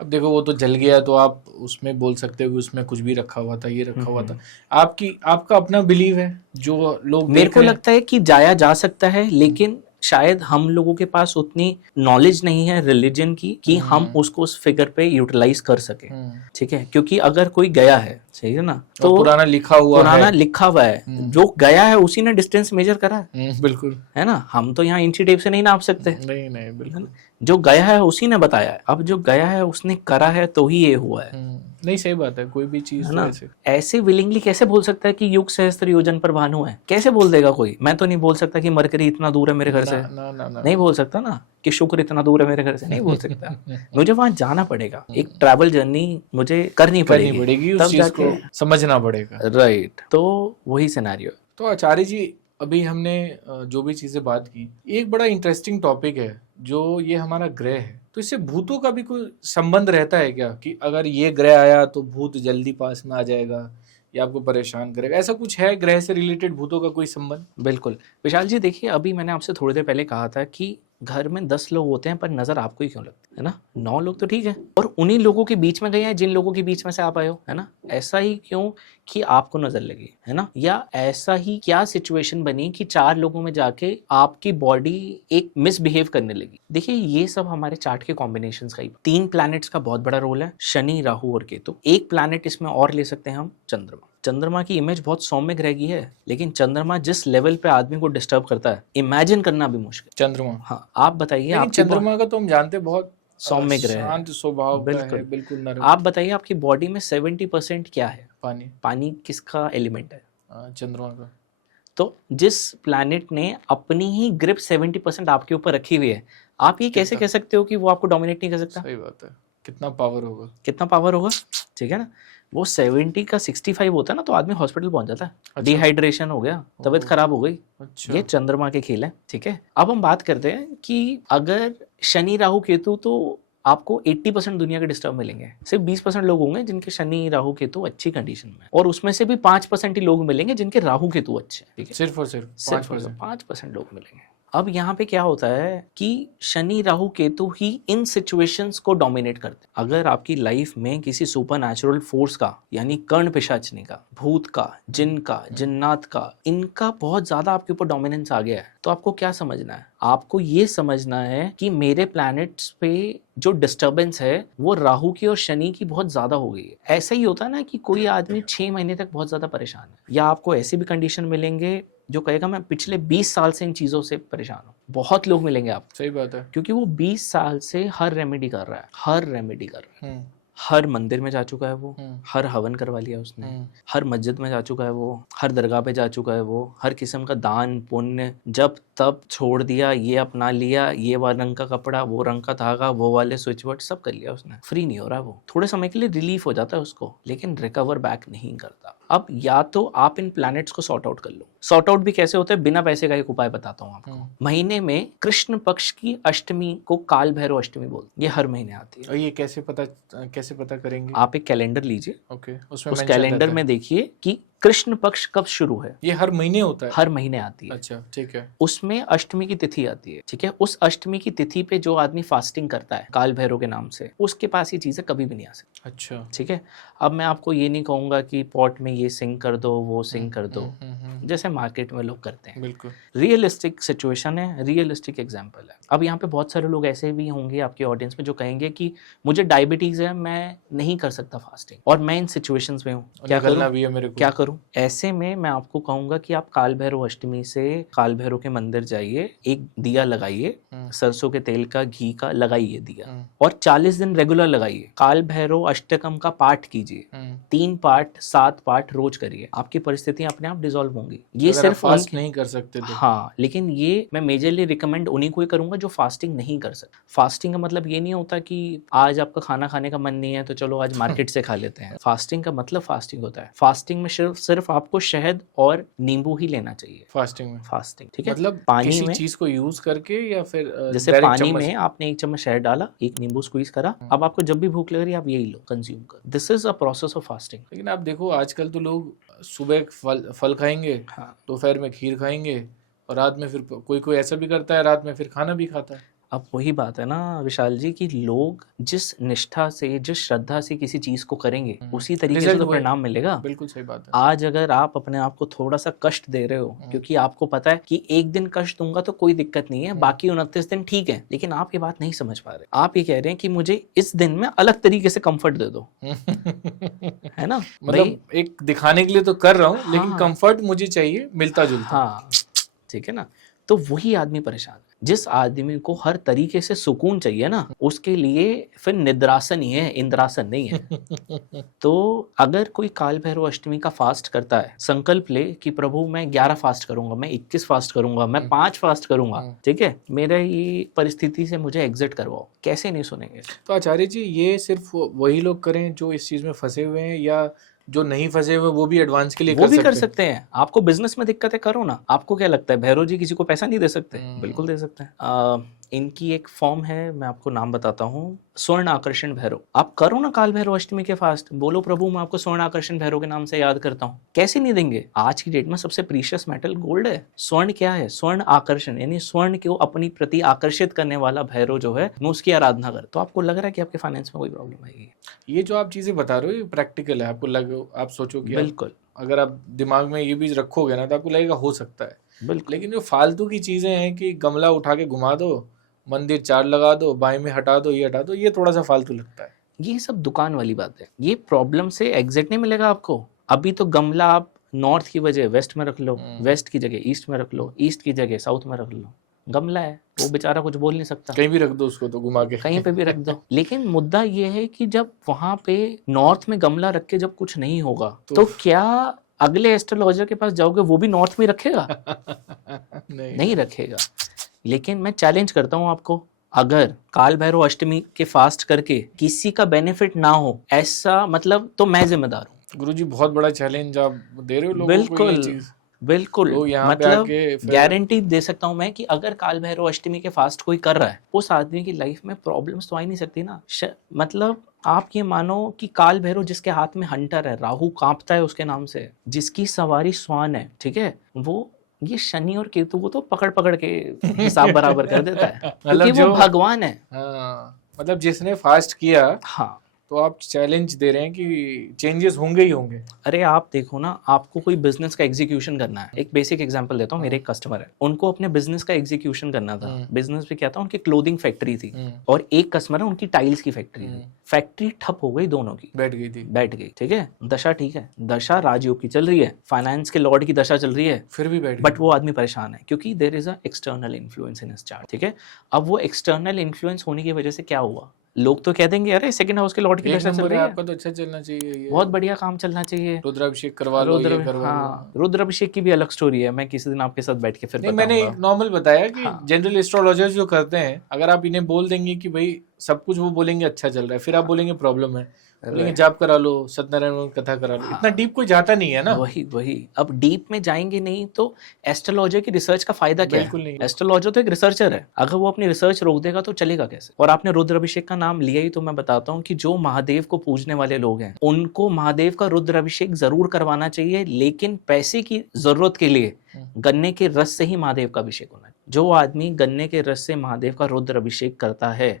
अब देखो वो तो जल गया, तो आप उसमें बोल सकते हो कि उसमें कुछ भी रखा हुआ था, ये रखा हुआ था। आपका अपना बिलीव है, जो लोग मेरे को लगता है कि जाया जा सकता है, लेकिन शायद हम लोगों के पास उतनी नॉलेज नहीं है रिलीजन की कि हम उसको उस फिगर पे यूटिलाइज कर सके, ठीक है, क्योंकि अगर कोई गया है, सही है ना, तो पुराना लिखा हुआ है, जो गया है उसी ने डिस्टेंस मेजर करा है, बिल्कुल, है ना, हम तो यहाँ इंची टेप से नहीं नाप सकते, नहीं बिल्कुल, जो गया है उसी ने बताया है, अब जो गया है उसने करा है तो ही ये हुआ है। नहीं सही बात है, कोई भी चीज है ना, ऐसे विलिंगली कैसे बोल सकता है कि युग सहस्त्र योजन पर भानु है, कैसे बोल देगा कोई? मैं तो नहीं बोल सकता कि मरकरी इतना दूर है मेरे घर से, नहीं बोल सकता ना, कि शुक्र इतना दूर है मेरे घर से, नहीं बोल सकता। मुझे वहां जाना पड़ेगा, एक ट्रैवल जर्नी मुझे करनी पड़ेगी, उस चीज को समझना पड़ेगा, राइट। तो वही सिनेरियो। तो आचार्य जी, अभी हमने जो भी चीजें बात की, एक बड़ा इंटरेस्टिंग टॉपिक है जो ये हमारा ग्रह है, तो इससे भूतों का भी कोई संबंध रहता है क्या, कि अगर ये ग्रह आया तो भूत जल्दी पास में आ जाएगा या आपको परेशान करेगा, ऐसा कुछ है ग्रह से रिलेटेड भूतों का कोई संबंध? बिल्कुल विशाल जी, देखिए अभी मैंने आपसे थोड़ी देर पहले कहा था कि घर में 10 लोग होते हैं पर नजर आपको ही क्यों लगती है ना, 9 लोग तो ठीक है, और उन्हीं लोगों के बीच में गए हैं जिन लोगों के बीच में से आप आए हो, है ना, ऐसा ही क्यों कि आपको नजर लगी, है ना, या ऐसा ही क्या सिचुएशन बनी कि 4 लोगों में जाके आपकी बॉडी एक मिसबिहेव करने लगी। देखिए ये सब हमारे चार्ट के कॉम्बिनेशंस का ही, 3 प्लैनेट्स का बहुत बड़ा रोल है, शनि, राहु और केतु। एक प्लैनेट इसमें और ले सकते हैं हम, चंद्रमा। चंद्रमा की इमेज बहुत सौम्य ग्रह की है, लेकिन चंद्रमा जिस लेवल पे आदमी को डिस्टर्ब करता है, इमेजिन करना भी मुश्किल। चंद्रमा, हाँ, आप बताइए, आप चंद्रमा का तो हम जानते बहुत सौम्य ग्रह है, शांत स्वभाव का है, बिल्कुल नरम। आप बताइए आपकी बॉडी में 70% क्या है? पानी। पानी किसका एलिमेंट है? चंद्रमा का। तो जिस प्लैनेट ने अपनी ही ग्रिप 70% आपके ऊपर रखी हुई है, आप ये कैसे कह सकते हो कि वो आपको डोमिनेट नहीं कर सकता? सही बात है, कितना पावर होगा, कितना पावर होगा, ठीक है ना। वो 70 का 65 होता है ना, तो आदमी हॉस्पिटल पहुंच जाता है, डिहाइड्रेशन हो गया, तबीयत खराब हो गई। अच्छा। ये चंद्रमा के खेल है, ठीक है। अब हम बात करते हैं कि अगर शनि, राहु, केतु, तो आपको 80% दुनिया के डिस्टर्ब मिलेंगे, सिर्फ 20% लोग होंगे जिनके शनि, राहु, केतु अच्छी कंडीशन में, और उसमें से भी 5% ही लोग मिलेंगे जिनके राहु, केतु अच्छे, ठीक है, सिर्फ और सिर्फ 5% लोग मिलेंगे। अब यहाँ पे क्या होता है कि शनि, राहु, केतु ही इन सिचुएशंस को डोमिनेट करते हैं। अगर आपकी लाइफ में किसी सुपर नेचुरल फोर्स का, यानी कर्ण पिशाचनी का, भूत का, जिन का, जिन्नात का, इनका बहुत ज्यादा आपके ऊपर डोमिनेंस आ गया है, तो आपको क्या समझना है? आपको ये समझना है कि मेरे प्लैनेट्स पे जो डिस्टर्बेंस है वो राहु की और शनि की बहुत ज्यादा हो गई है। ऐसा ही होता है ना कि कोई आदमी 6 महीने तक बहुत ज्यादा परेशान है, या आपको ऐसी भी कंडीशन मिलेंगे जो कहेगा मैं पिछले 20 साल से इन चीजों से परेशान हूँ। बहुत लोग मिलेंगे आपको, सही बात है, क्योंकि वो 20 साल से हर रेमेडी कर रहा है, हर रेमेडी कर रहा है, हर मंदिर में जा चुका है वो, हर हवन करवा लिया उसने, हर मस्जिद में जा चुका है वो, हर दरगाह पे जा चुका है वो, हर किस्म का दान पुण्य जब तब छोड़ दिया, ये अपना लिया, ये वाला रंग का कपड़ा, वो रंग का धागा, वो वाले स्विच बोर्ड सब कर लिया उसने। फ्री नहीं हो रहा वो, थोड़े समय के लिए रिलीफ हो जाता है उसको, लेकिन रिकवर बैक नहीं करता। अब या तो आप इन प्लैनेट्स को सॉर्ट आउट कर लो। सॉर्ट आउट भी कैसे होता है, बिना पैसे का एक उपाय बताता हूँ आपको। महीने में कृष्ण पक्ष की अष्टमी को काल भैरव अष्टमी बोलते हैं, ये हर महीने आती है। और ये कैसे पता करेंगे? आप एक कैलेंडर लीजिए, ओके, उस कैलेंडर में देखिए कि कृष्ण पक्ष कब शुरू है। ये हर महीने होता है? हर महीने आती है। अच्छा, ठीक है। उसमें अष्टमी की तिथि आती है, ठीक है। उस अष्टमी की तिथि पे जो आदमी फास्टिंग करता है काल भैरव के नाम से, उसके पास ये चीजें कभी भी नहीं आ सकती। अच्छा, ठीक है। अब मैं आपको ये नहीं कहूंगा कि पॉट में ये सिंक कर दो, वो सिंक कर दो, जैसे मार्केट में लोग करते हैं। बिल्कुल रियलिस्टिक सिचुएशन है, रियलिस्टिक एग्जांपल है। अब यहाँ पे बहुत सारे लोग ऐसे भी होंगे आपके ऑडियंस में जो कहेंगे कि मुझे डायबिटीज है, मैं नहीं कर सकता फास्टिंग, और मैं इन सिचुएशंस में हूँ, क्या करूँ भी है मेरे को, क्या करूँ? ऐसे में मैं आपको कहूंगा कि आप काल भैरव अष्टमी से काल भैरव के मंदिर जाइए, एक दिया लगाइए, सरसों के तेल का, घी का लगाइए दिया, और 40 दिन रेगुलर लगाइए। काल भैरव अष्टकम का पाठ कीजिए, 3 पाठ 7 पाठ रोज करिए, आपकी परिस्थितियां अपने आप डिसॉल्व होंगी। ये सिर्फ फास्ट नहीं कर सकते तो। हाँ, लेकिन ये मैं मेजरली रिकमेंड उन्हीं को ही करूंगा जो फास्टिंग नहीं कर सकते। फास्टिंग का मतलब ये नहीं होता कि आज आपका खाना खाने का मन नहीं है तो चलो आज मार्केट से खा लेते हैं। फास्टिंग का मतलब फास्टिंग होता है। फास्टिंग में सिर्फ आपको शहद और नींबू ही लेना चाहिए फास्टिंग, ठीक है। मतलब पानी किसी में चीज को यूज करके, या फिर जैसे पानी में आपने 1 चम्मच शहद डाला, 1 नींबू स्क्वीज करा, अब आपको जब भी भूख लग रही है आप यही लो, कंज्यूम कर। This is a process of fasting. लेकिन आप देखो आजकल तो लोग सुबह फल खाएंगे, दोपहर में खीर खाएंगे, और रात में फिर कोई ऐसा भी करता है रात में फिर खाना भी खाता है। अब वही बात है ना विशाल जी कि लोग जिस निष्ठा से, जिस श्रद्धा से किसी चीज को करेंगे उसी तरीके से रिजल्ट तो वही। परिणाम मिलेगा। बिल्कुल सही बात है। आज अगर आप अपने आप को थोड़ा सा कष्ट दे रहे हो क्योंकि आपको पता है कि एक दिन कष्ट दूंगा तो कोई दिक्कत नहीं है, बाकी 29 दिन ठीक है, लेकिन आप ये बात नहीं समझ पा रहे। आप ये कह रहे हैं कि मुझे इस दिन में अलग तरीके से कंफर्ट दे दो, है ना? मतलब एक दिखाने के लिए तो कर रहा हूँ, लेकिन हाँ। कंफर्ट मुझे चाहिए मिलता जुलता। हाँ, ठीक है ना? तो वही आदमी परेशान है। जिस आदमी को हर तरीके से सुकून चाहिए ना, उसके लिए फिर निद्रासन ही है, इंद्रासन नहीं है। तो अगर कोई काल भैरव अष्टमी का फास्ट करता है, संकल्प ले कि प्रभु मैं 11 फास्ट करूंगा, मैं 21 फास्ट करूंगा, मैं 5 फास्ट करूंगा, ठीक है, मेरे ये परिस्थिति से मुझे एग्जिट करवाओ, कैसे नहीं सुनेंगे? तो आचार्य जी ये सिर्फ वही लोग करें जो इस चीज में फंसे हुए हैं, या जो नहीं फंसे हुए वो भी एडवांस के लिए वो भी कर सकते हैं? आपको बिजनेस में दिक्कत है, करो ना। आपको क्या लगता है भैरव जी किसी को पैसा नहीं दे सकते? बिल्कुल दे सकते हैं। इनकी एक फॉर्म है, मैं आपको नाम बताता हूँ, स्वर्ण आकर्षण भैरव। आप करो ना काल भैरव अष्टमी के फास्ट, बोलो प्रभु मैं आपको स्वर्ण आकर्षण भैरव के नाम से याद करता हूँ। कैसे नहीं देंगे? आज की डेट में सबसे प्रीशियस मेटल गोल्ड है। स्वर्ण क्या है? स्वर्ण आकर्षण, यानी स्वर्ण को अपनी प्रति आकर्षित करने वाला भैरव जो है, मैं उसकी आराधना कर। तो आपको लग रहा है कि आपके फाइनेंस में कोई प्रॉब्लम आएगी? ये जो आप चीजें बता रहे हो ये प्रैक्टिकल है। आपको आप सोचो कि बिल्कुल, अगर आप दिमाग में ये भी रखोगे ना तो आपको लगेगा हो सकता है। बिल्कुल। लेकिन जो फालतू की चीजें हैं कि गमला उठा के घुमा दो, मंदिर 4 लगा दो, बाएं में हटा दो, ये हटा दो, ये थोड़ा सा फालतू लगता है। ये सब दुकान वाली बात है। ये प्रॉब्लम से एग्जिट नहीं मिलेगा आपको। अभी तो गमला आप नॉर्थ की वजह वेस्ट में रख लो, वेस्ट की जगह ईस्ट में रख लो, ईस्ट की जगह साउथ में रख लो। गमला है, वो बेचारा कुछ बोल नहीं सकता, कहीं भी रख दो उसको तो घुमा के, कहीं पे भी रख दो। लेकिन मुद्दा ये है कि जब वहां पे नॉर्थ में गमला रख के जब कुछ नहीं होगा तो क्या अगले एस्ट्रोलॉजर के पास जाओगे वो भी नॉर्थ में रखेगा? नहीं रखेगा। लेकिन मैं चैलेंज करता हूं आपको, अगर काल भैरव अष्टमी के फास्ट करके किसी का बेनिफिट ना हो, ऐसा मतलब तो मैं जिम्मेदार हूँ। गुरुजी बहुत बड़ा चैलेंज आप दे रहे हो लोगों को। बिल्कुल, ये चीज बिल्कुल, लोग यहाँ पे मतलब आके फिर- गारंटी दे सकता हूं मैं कि अगर काल भैरव अष्टमी के फास्ट कोई कर रहा है, उस आदमी की लाइफ में प्रॉब्लम्स तो आ ही नहीं सकती ना। मतलब आप ये मानो कि काल भैरव जिसके हाथ में हंटर है, राहु कांपता है उसके नाम से, जिसकी सवारी स्वान है, ठीक है, वो ये शनि और केतु को तो पकड़ पकड़ के हिसाब बराबर कर देता है, क्योंकि वो भगवान है। हाँ, मतलब जिसने फास्ट किया, हाँ, तो आप चैलेंज दे रहे हैं कि चेंजेस होंगे ही होंगे। अरे आप देखो ना, आपको कोई बिजनेस का एग्जीक्यूशन करना है। एक बेसिक एग्जांपल देता हूँ, मेरे एक कस्टमर है, उनको अपने बिजनेस का एग्जीक्यूशन करना था। बिजनेस भी क्या था, उनकी क्लोथिंग फैक्ट्री थी, और एक कस्टमर है उनकी टाइल्स की फैक्ट्री थी। फैक्ट्री ठप हो गई, दोनों की बैठ गई, ठीक है। दशा ठीक है, दशा राजयोग की चल रही है, फाइनेंस के लॉर्ड की दशा चल रही है, फिर भी बैठ बट वो आदमी परेशान है क्योंकि there is a external influence in his chart, ठीक है। अब वो एक्सटर्नल इन्फ्लुएंस होने की वजह से क्या हुआ, लोग तो कह देंगे अरे सेकंड हाउस के लॉर्ड की दशा चल रही है, आपका तो अच्छा चलना चाहिए, ये बहुत बढ़िया काम चलना चाहिए, रुद्राभिषेक करवा लो, ये करवा लो। रुद्राभिषेक की भी अलग स्टोरी है, मैं किसी दिन आपके साथ बैठ के फिर नहीं, मैंने एक नॉर्मल बताया कि हाँ। जनरल एस्ट्रोलॉजर्स जो करते हैं, अगर आप इन्हें बोल देंगे कि भाई सब कुछ, वो बोलेंगे अच्छा चल रहा है, फिर आप बोलेंगे प्रॉब्लम है, बोलेंगे जाप करा लो, सत्यनारायण कथा करा लो। इतना डीप कोई जाता नहीं है ना। वही अब डीप में जाएंगे नहीं तो एस्ट्रोलॉजर की रिसर्च का फायदा क्या बिल्कुल है? नहीं। एस्ट्रोलॉजर तो एक रिसर्चर है, अगर वो अपनी रिसर्च रोक देगा तो चलेगा कैसे? और आपने रुद्राभिषेक का नाम लिया ही तो मैं बताता हूँ कि जो महादेव को पूजने वाले लोग हैं उनको महादेव का रुद्राभिषेक जरूर करवाना चाहिए, लेकिन पैसे की जरूरत के लिए गन्ने के रस से ही महादेव का अभिषेक होना है। जो आदमी गन्ने के रस से महादेव का रुद्राभिषेक करता है,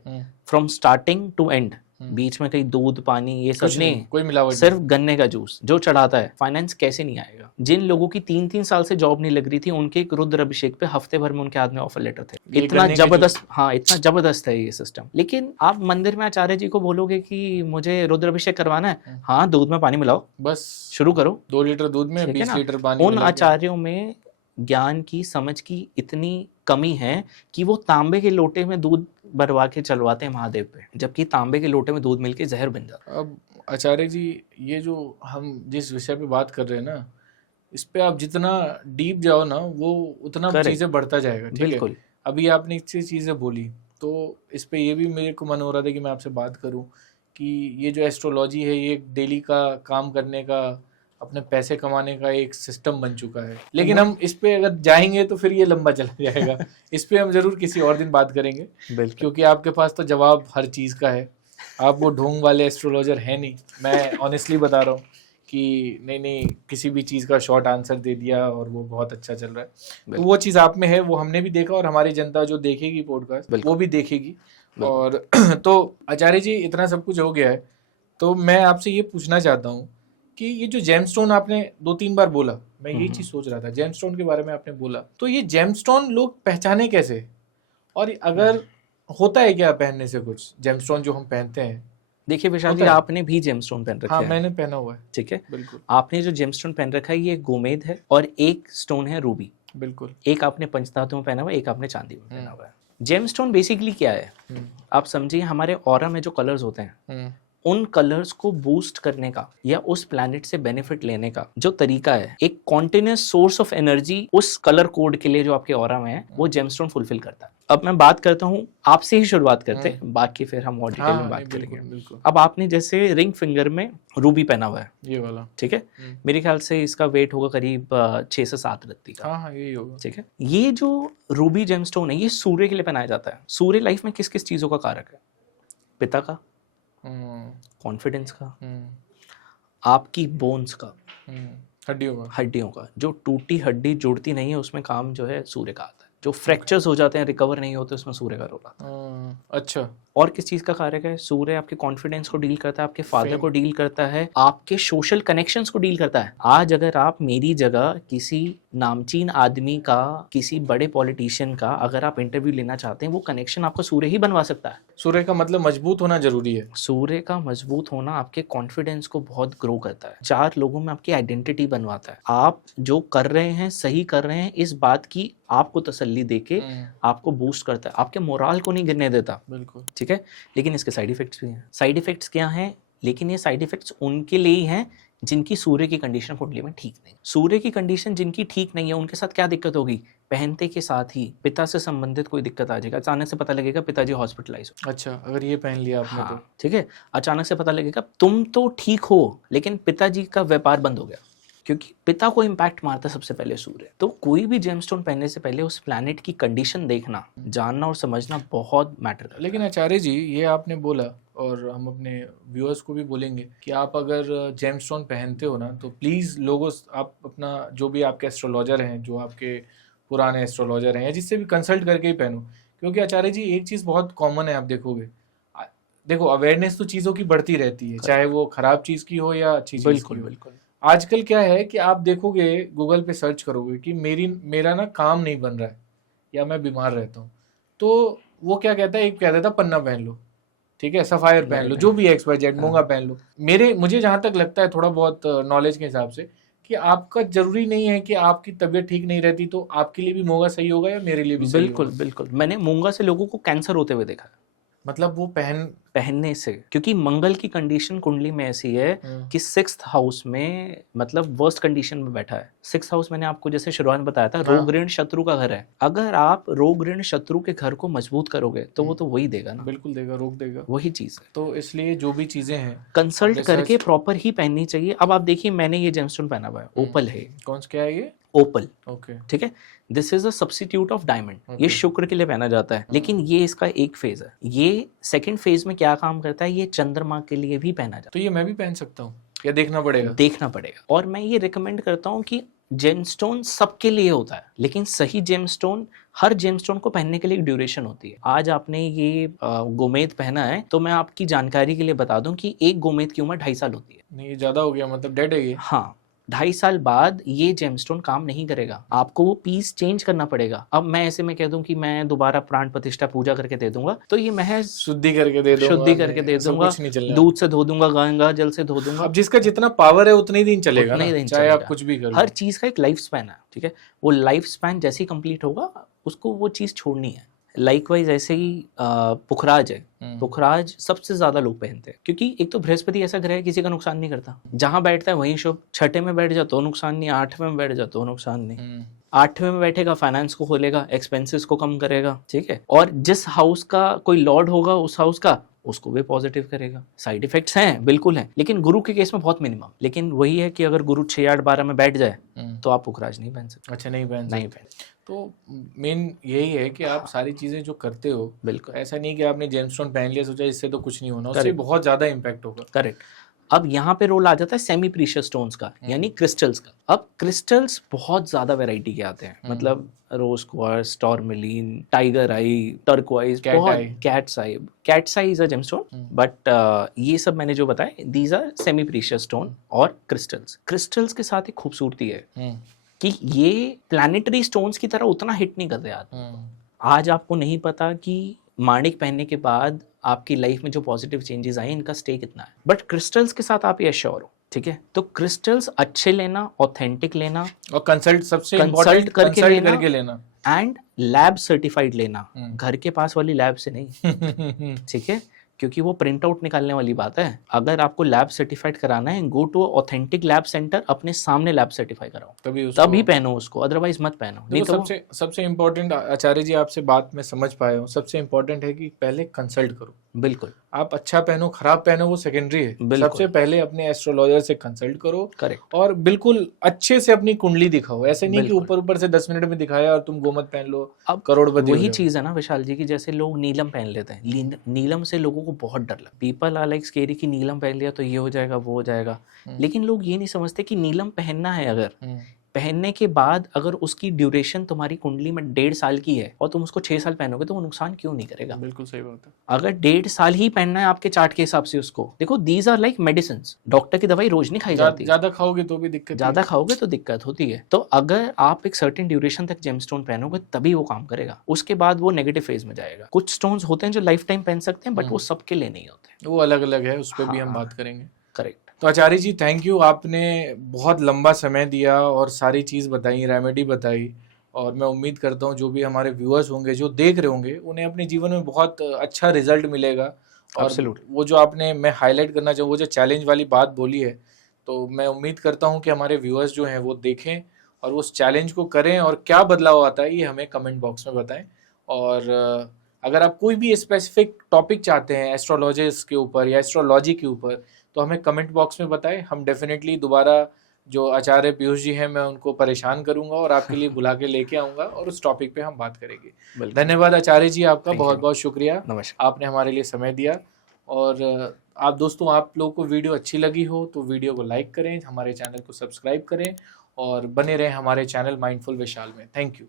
फ्रॉम स्टार्टिंग टू एंड, बीच में कहीं दूध पानी ये सब नहीं, कोई मिलावट, सिर्फ गन्ने का जूस जो चढ़ाता है, फाइनेंस कैसे नहीं आएगा? जिन लोगों की 3-3 साल से जॉब नहीं लग रही थी, उनके एक रुद्राभिषेक पे हफ्ते भर में उनके हाथ में ऑफर लेटर थे। इतना जबरदस्त, हाँ इतना जबरदस्त है ये सिस्टम। लेकिन आप मंदिर में आचार्य जी को बोलोगे कि मुझे रुद्राभिषेक करवाना है, हाँ दूध में पानी मिलाओ, बस शुरू करो, 2 लीटर दूध में 20 लीटर पानी। उन आचार्यों में ज्ञान की, समझ की इतनी कमी है कि वो तांबे के लोटे में दूध भरवा के चलवाते हैं महादेव पे, जबकि तांबे के लोटे में दूध मिलके जहर बन जाता है। अब आचार्य जी, ये जो हम जिस विषय पे बात कर रहे हैं ना, इस पे आप जितना डीप जाओ ना, वो उतना चीजें बढ़ता जाएगा, ठीक है। अभी आपने इतनी चीजें बोली, तो इस पे ये भी मेरे को मन हो रहा था कि मैं आपसे बात करूं कि ये जो एस्ट्रोलॉजी है, ये डेली का काम करने का, अपने पैसे कमाने का एक सिस्टम बन चुका है। लेकिन हम इस पे अगर जाएंगे तो फिर ये लंबा चला जाएगा। इस पे हम जरूर किसी और दिन बात करेंगे, क्योंकि आपके पास तो जवाब हर चीज का है। आप वो ढोंग वाले एस्ट्रोलॉजर है नहीं, मैं ऑनेस्टली बता रहा हूँ कि नहीं नहीं किसी भी चीज़ का शॉर्ट आंसर दे दिया और वो बहुत अच्छा चल रहा है। तो बिल्कुल। वो चीज़ आप में है, वो हमने भी देखा और हमारी जनता जो देखेगी पॉडकास्ट बिल्कुल। वो भी देखेगी। बिल्कुल। और तो आचार्य जी इतना सब कुछ हो गया है, तो मैं आपसे ये पूछना चाहता हूँ कि ये जो जेमस्टोन आपने 2-3 बार बोला, मैं यही चीज़ सोच रहा था, जेमस्टोन के बारे में आपने बोला, तो ये जेमस्टोन लोग पहचाने कैसे? और अगर होता है क्या पहनने से कुछ जेमस्टोन जो हम पहनते हैं? देखिए विशाल जी, होता है? आपने भी जेमस्टोन पहन रखे हाँ हैं, मैंने पहना हुआ है। ठीक है। बिल्कुल आपने जो जेमस्टोन पहन रखा है ये गोमेद है और एक स्टोन है रूबी। बिल्कुल। एक आपने पंचधातु में पहना हुआ है, एक आपने चांदी में पहना हुआ है। जेमस्टोन बेसिकली क्या है, आप समझिए हमारे ऑरा में जो कलर्स होते हैं उन कलर्स को बूस्ट करने का या उस प्लैनेट से बेनिफिट लेने का जो तरीका है, एक कॉन्टिन्यूस सोर्स ऑफ एनर्जी उस कलर कोड के लिए जो आपके ऑरा में है वो जेमस्टोन फुलफिल करता है। अब मैं बात करता हूँ, आपसे ही शुरुआत करते हैं, बाकी फिर हम और डिटेल में बात करेंगे। बिल्कुल। अब आपने जैसे रिंग फिंगर में रूबी पहना हुआ है, ये वाला, ठीक है। मेरे ख्याल से इसका वेट होगा करीब 6 से 7 रत्ती का। हाँ यही होगा, ठीक है। ये जो रूबी जेमस्टोन है ये सूर्य के लिए पहनाया जाता है। सूर्य लाइफ में किस किस चीजों का कारक है? पिता का, कॉन्फिडेंस का, आपकी बोन्स का, हड्डियों का। जो टूटी हड्डी जुड़ती नहीं है उसमें काम जो है सूर्य का आता है। जो फ्रैक्चर्स हो जाते हैं, रिकवर नहीं होते, उसमें सूर्य का रोल आता है। अच्छा। और किस चीज का कारक है? सूर्य आपके कॉन्फिडेंस को डील करता है, आपके फादर को डील करता है, आपके सोशल कनेक्शंस को डील करता है। आज अगर आप मेरी जगह किसी नामचीन आदमी का, किसी बड़े पॉलिटिशियन का अगर आप इंटरव्यू लेना चाहते हैं, वो कनेक्शन आपका सूर्य ही बनवा सकता है। सूर्य का मतलब मजबूत होना जरूरी है। सूर्य का मजबूत होना आपके कॉन्फिडेंस को बहुत ग्रो करता है, 4 लोगों में आपकी आइडेंटिटी बनवाता है। आप जो कर रहे हैं सही कर रहे हैं इस बात की आपको तसल्ली देके आपको बूस्ट करता है, आपके मोराल को नहीं गिरने देता। बिल्कुल। ठीक है। लेकिन इसके साइड इफेक्ट्स भी हैं। साइड इफेक्ट्स क्या हैं? लेकिन ये साइड इफेक्ट्स उनके लिए ही हैं जिनकी सूर्य की कंडीशन कुंडली में ठीक नहीं। सूर्य की कंडीशन जिनकी ठीक नहीं है उनके साथ क्या दिक्कत होगी? पहनते के साथ ही पिता से संबंधित कोई दिक्कत आ जाएगा। अचानक से पता लगेगा पिताजी हॉस्पिटलाइज हो। अच्छा, अगर ये पहन लिया आपने तो ठीक है। अचानक से पता लगेगा तुम तो ठीक हो लेकिन पिताजी का व्यापार बंद हो गया, क्योंकि पिता को इम्पैक्ट मारता है सबसे पहले सूर्य। तो कोई भी जेमस्टोन पहनने से पहले उस प्लैनेट की कंडीशन देखना, जानना और समझना बहुत मैटर करता है। लेकिन आचार्य जी ये आपने बोला और हम अपने व्यूअर्स को भी बोलेंगे कि आप अगर जेमस्टोन पहनते हो ना तो प्लीज़ लोगों, आप अपना जो भी आपके एस्ट्रोलॉजर हैं, जो आपके पुराने एस्ट्रोलॉजर हैं, या जिससे भी कंसल्ट करके ही पहनो। क्योंकि आचार्य जी एक चीज़ बहुत कॉमन है, आप देखोगे, देखो अवेयरनेस तो चीज़ों की बढ़ती रहती है, चाहे वो खराब चीज़ की हो या अच्छी चीज़ की हो। बिल्कुल। आजकल क्या है कि आप देखोगे, गूगल पे सर्च करोगे कि मेरा ना काम नहीं बन रहा है या मैं बीमार रहता हूँ, तो वो क्या कहता है, एक कह देता पन्ना पहन लो, ठीक है, सफायर पहन लो, जो भी XYZ, मूंगा पहन लो। मुझे जहां तक लगता है थोड़ा बहुत नॉलेज के हिसाब से कि आपका जरूरी नहीं है कि आपकी तबीयत ठीक नहीं रहती तो आपके लिए भी मूंगा सही होगा या मेरे लिए भी सही होगा। बिल्कुल। मैंने मूंगा से लोगों को कैंसर होते हुए देखा है। मतलब वो पहनने से, क्योंकि मंगल की कंडीशन कुंडली में ऐसी है कि 6th हाउस में मतलब वर्स्ट कंडीशन में बैठा है। 6th हाउस मैंने आपको जैसे शुरुआत में बताया था, रोग ऋण शत्रु का घर है। अगर आप रोग ऋण शत्रु के घर को मजबूत करोगे तो वो तो वही देगा ना। बिल्कुल देगा, रोक देगा, वही चीज है। तो इसलिए जो भी चीजें हैं कंसल्ट करके प्रॉपर ही पहननी चाहिए। अब आप देखिए मैंने ये जेमस्टोन पहना हुआ है, ओपल है। कौन सा, क्या है ये? ओपल। ओके, ठीक है। This is a substitute of diamond. ये शुक्र के लिए पहना जाता है, लेकिन ये इसका एक फेज है। ये सेकंड फेज में क्या काम करता है, ये चंद्रमा के लिए भी पहना जाता है। तो ये मैं भी पहन सकता हूँ या देखना पड़ेगा? देखना पड़ेगा। और मैं ये रिकमेंड करता हूँ कि जेमस्टोन सबके लिए होता है, लेकिन सही जेमस्टोन, हर जेमस्टोन को पहनने के लिए एक ड्यूरेशन होती है। आज आपने ये गोमेद पहना है तो मैं आपकी जानकारी के लिए बता दूं कि एक गोमेद की उम्र 2.5 साल होती है। नहीं, ये ज्यादा हो गया, मतलब डेड है ये। हाँ, 2.5 साल बाद ये जेमस्टोन काम नहीं करेगा, आपको वो पीस चेंज करना पड़ेगा। अब मैं ऐसे में कह दूं कि मैं दोबारा प्राण प्रतिष्ठा पूजा करके दे दूंगा तो ये महज शुद्धि करके दे दूंगा, कुछ नहीं चलेगा। दूध से धो दूंगा, गंगा जल से धो दूंगा। अब जिसका जितना पावर है उतने ही दिन चलेगा उतने ही ना, दिन चाहे चलेगा। आप कुछ भी कर लो। हर चीज का एक लाइफ स्पैन है, ठीक है। वो लाइफ स्पैन जैसे ही कंप्लीट होगा उसको वो चीज छोड़नी है। लाइकवाइज ऐसे ही पुखराज है। पुखराज सबसे ज्यादा लोग पहनते हैं, क्योंकि एक तो बृहस्पति ऐसा ग्रह है किसी का नुकसान नहीं करता। जहां बैठता है वहीं शुभ। 6ठे में बैठ जाओ तो नुकसान नहीं, 8वें में बैठ जाओ तो नुकसान नहीं। 8वें में बैठेगा, फाइनेंस को खोलेगा, एक्सपेंसेस को कम करेगा, ठीक है। और जिस हाउस का कोई लॉर्ड होगा उस हाउस का, उसको भी पॉजिटिव करेगा। साइड इफेक्ट्स हैं, बिल्कुल हैं, लेकिन गुरु के केस में बहुत मिनिमम। लेकिन वही है कि अगर गुरु 6, 8, 12 में बैठ जाए तो आप पुखराज नहीं पहन सकते। अच्छा, नहीं पहन सकते। तो मेन यही है कि आप सारी चीजें जो करते हो, बिल्कुल ऐसा नहीं कि आपने जेमस्टोन पहन लिया सोचा इससे तो कुछ नहीं होना, उससे बहुत ज्यादा इम्पैक्ट होगा। करेक्ट। अब यहाँ पे रोल आ जाता है सेमी प्रीशियस स्टोन्स का, यानी क्रिस्टल्स का। अब क्रिस्टल्स बहुत ज्यादा वैरायटी के आते हैं, मतलब rose quartz, tourmaline, tiger eye, turquoise, बहुत cat's eye is a gemstone, but ये सब मैंने जो बताए these are semi precious stone और क्रिस्टल्स। क्रिस्टल्स के साथ एक खूबसूरती है कि ये प्लैनेटरी स्टोन्स की तरह उतना हिट नहीं करते आज आपको नहीं पता कि माणिक पहनने के बाद आपकी लाइफ में जो पॉजिटिव चेंजेस आए इनका स्टे कितना है, बट क्रिस्टल्स के साथ आप ये श्योर हो, ठीक है। तो क्रिस्टल्स अच्छे लेना, ऑथेंटिक लेना और कंसल्ट सबसे कंसल्ट करके लेना एंड लैब सर्टिफाइड लेना, घर के पास वाली लैब से नहीं, ठीक है, क्योंकि वो प्रिंट आउट निकालने वाली बात है। अगर आपको लैब सर्टिफाइड कराना है, go to authentic lab centre, अपने सामने लैब सर्टिफाई कराओ, तभी पहनो उसको, अदरवाइज मत पहनो। नहीं तो सबसे इम्पोर्टेंट आचार्य जी आपसे बात में समझ पाए हूँ, सबसे इम्पोर्टेंट है कि पहले कंसल्ट करो। बिल्कुल, आप अच्छा पहनो खराब पहनो वो सेकेंडरी है, सबसे पहले अपने एस्ट्रोलॉजर से कंसल्ट करो। करेक्ट। और बिल्कुल अच्छे से अपनी कुंडली दिखाओ, ऐसे नहीं कि ऊपर से 10 मिनट में दिखाया और तुम गोमत पहन लो अब करोड़पति। वही चीज है ना विशाल जी की जैसे लोग नीलम पहन लेते हैं, नीलम से लोगों को बहुत डर लगता है। पीपल आर लाइक स्केरी कि नीलम पहन लिया तो ये हो जाएगा वो हो जाएगा, लेकिन लोग ये नहीं समझते कि नीलम पहनना है, अगर पहनने के बाद अगर उसकी ड्यूरेशन तुम्हारी कुंडली में 1.5 साल की है और तुम उसको 6 साल पहनोगे तो वो नुकसान क्यों नहीं करेगा। बिल्कुल सही बात है। अगर 1.5 साल ही पहनना है आपके चार्ट के हिसाब से उसको, देखो these are like medicine, doctor की दवाई रोज नहीं खाई जाती, ज्यादा खाओगे तो भी दिक्कत, ज्यादा खाओगे तो दिक्कत होती है। तो अगर आप एक सर्टेन ड्यूरेशन तक जेमस्टोन पहनोगे तभी वो काम करेगा, उसके बाद वो नेगेटिव फेज में जाएगा। कुछ स्टोन्स होते हैं जो लाइफ टाइम पहन सकते हैं, बट वो सबके लिए नहीं होते, वो अलग अलग है, उस पर भी हम बात करेंगे। करेक्ट। तो आचार्य जी थैंक यू, आपने बहुत लंबा समय दिया और सारी चीज़ बताई, रेमेडी बताई, और मैं उम्मीद करता हूँ जो भी हमारे व्यूअर्स होंगे जो देख रहे होंगे उन्हें अपने जीवन में बहुत अच्छा रिजल्ट मिलेगा। और वो जो आपने, मैं हाईलाइट करना चाहूँ, वो जो चैलेंज वाली बात बोली है, तो मैं उम्मीद करता हूँ कि हमारे व्यूअर्स जो हैं वो देखें और उस चैलेंज को करें, और क्या बदलाव आता है ये हमें कमेंट बॉक्स में बताएं। और अगर आप कोई भी स्पेसिफिक टॉपिक चाहते हैं एस्ट्रोलॉजिस्ट के ऊपर या एस्ट्रोलॉजी के ऊपर तो हमें कमेंट बॉक्स में बताएं, हम डेफिनेटली दोबारा जो आचार्य पीयूष जी हैं मैं उनको परेशान करूंगा और आपके लिए बुला के लेके आऊंगा और उस टॉपिक पे हम बात करेंगे। धन्यवाद आचार्य जी, आपका बहुत बहुत शुक्रिया, आपने हमारे लिए समय दिया। और आप दोस्तों, आप लोगों को वीडियो अच्छी लगी हो तो वीडियो को लाइक करें, हमारे चैनल को सब्सक्राइब करें और बने रहें हमारे चैनल माइंडफुल विशाल में। Thank you.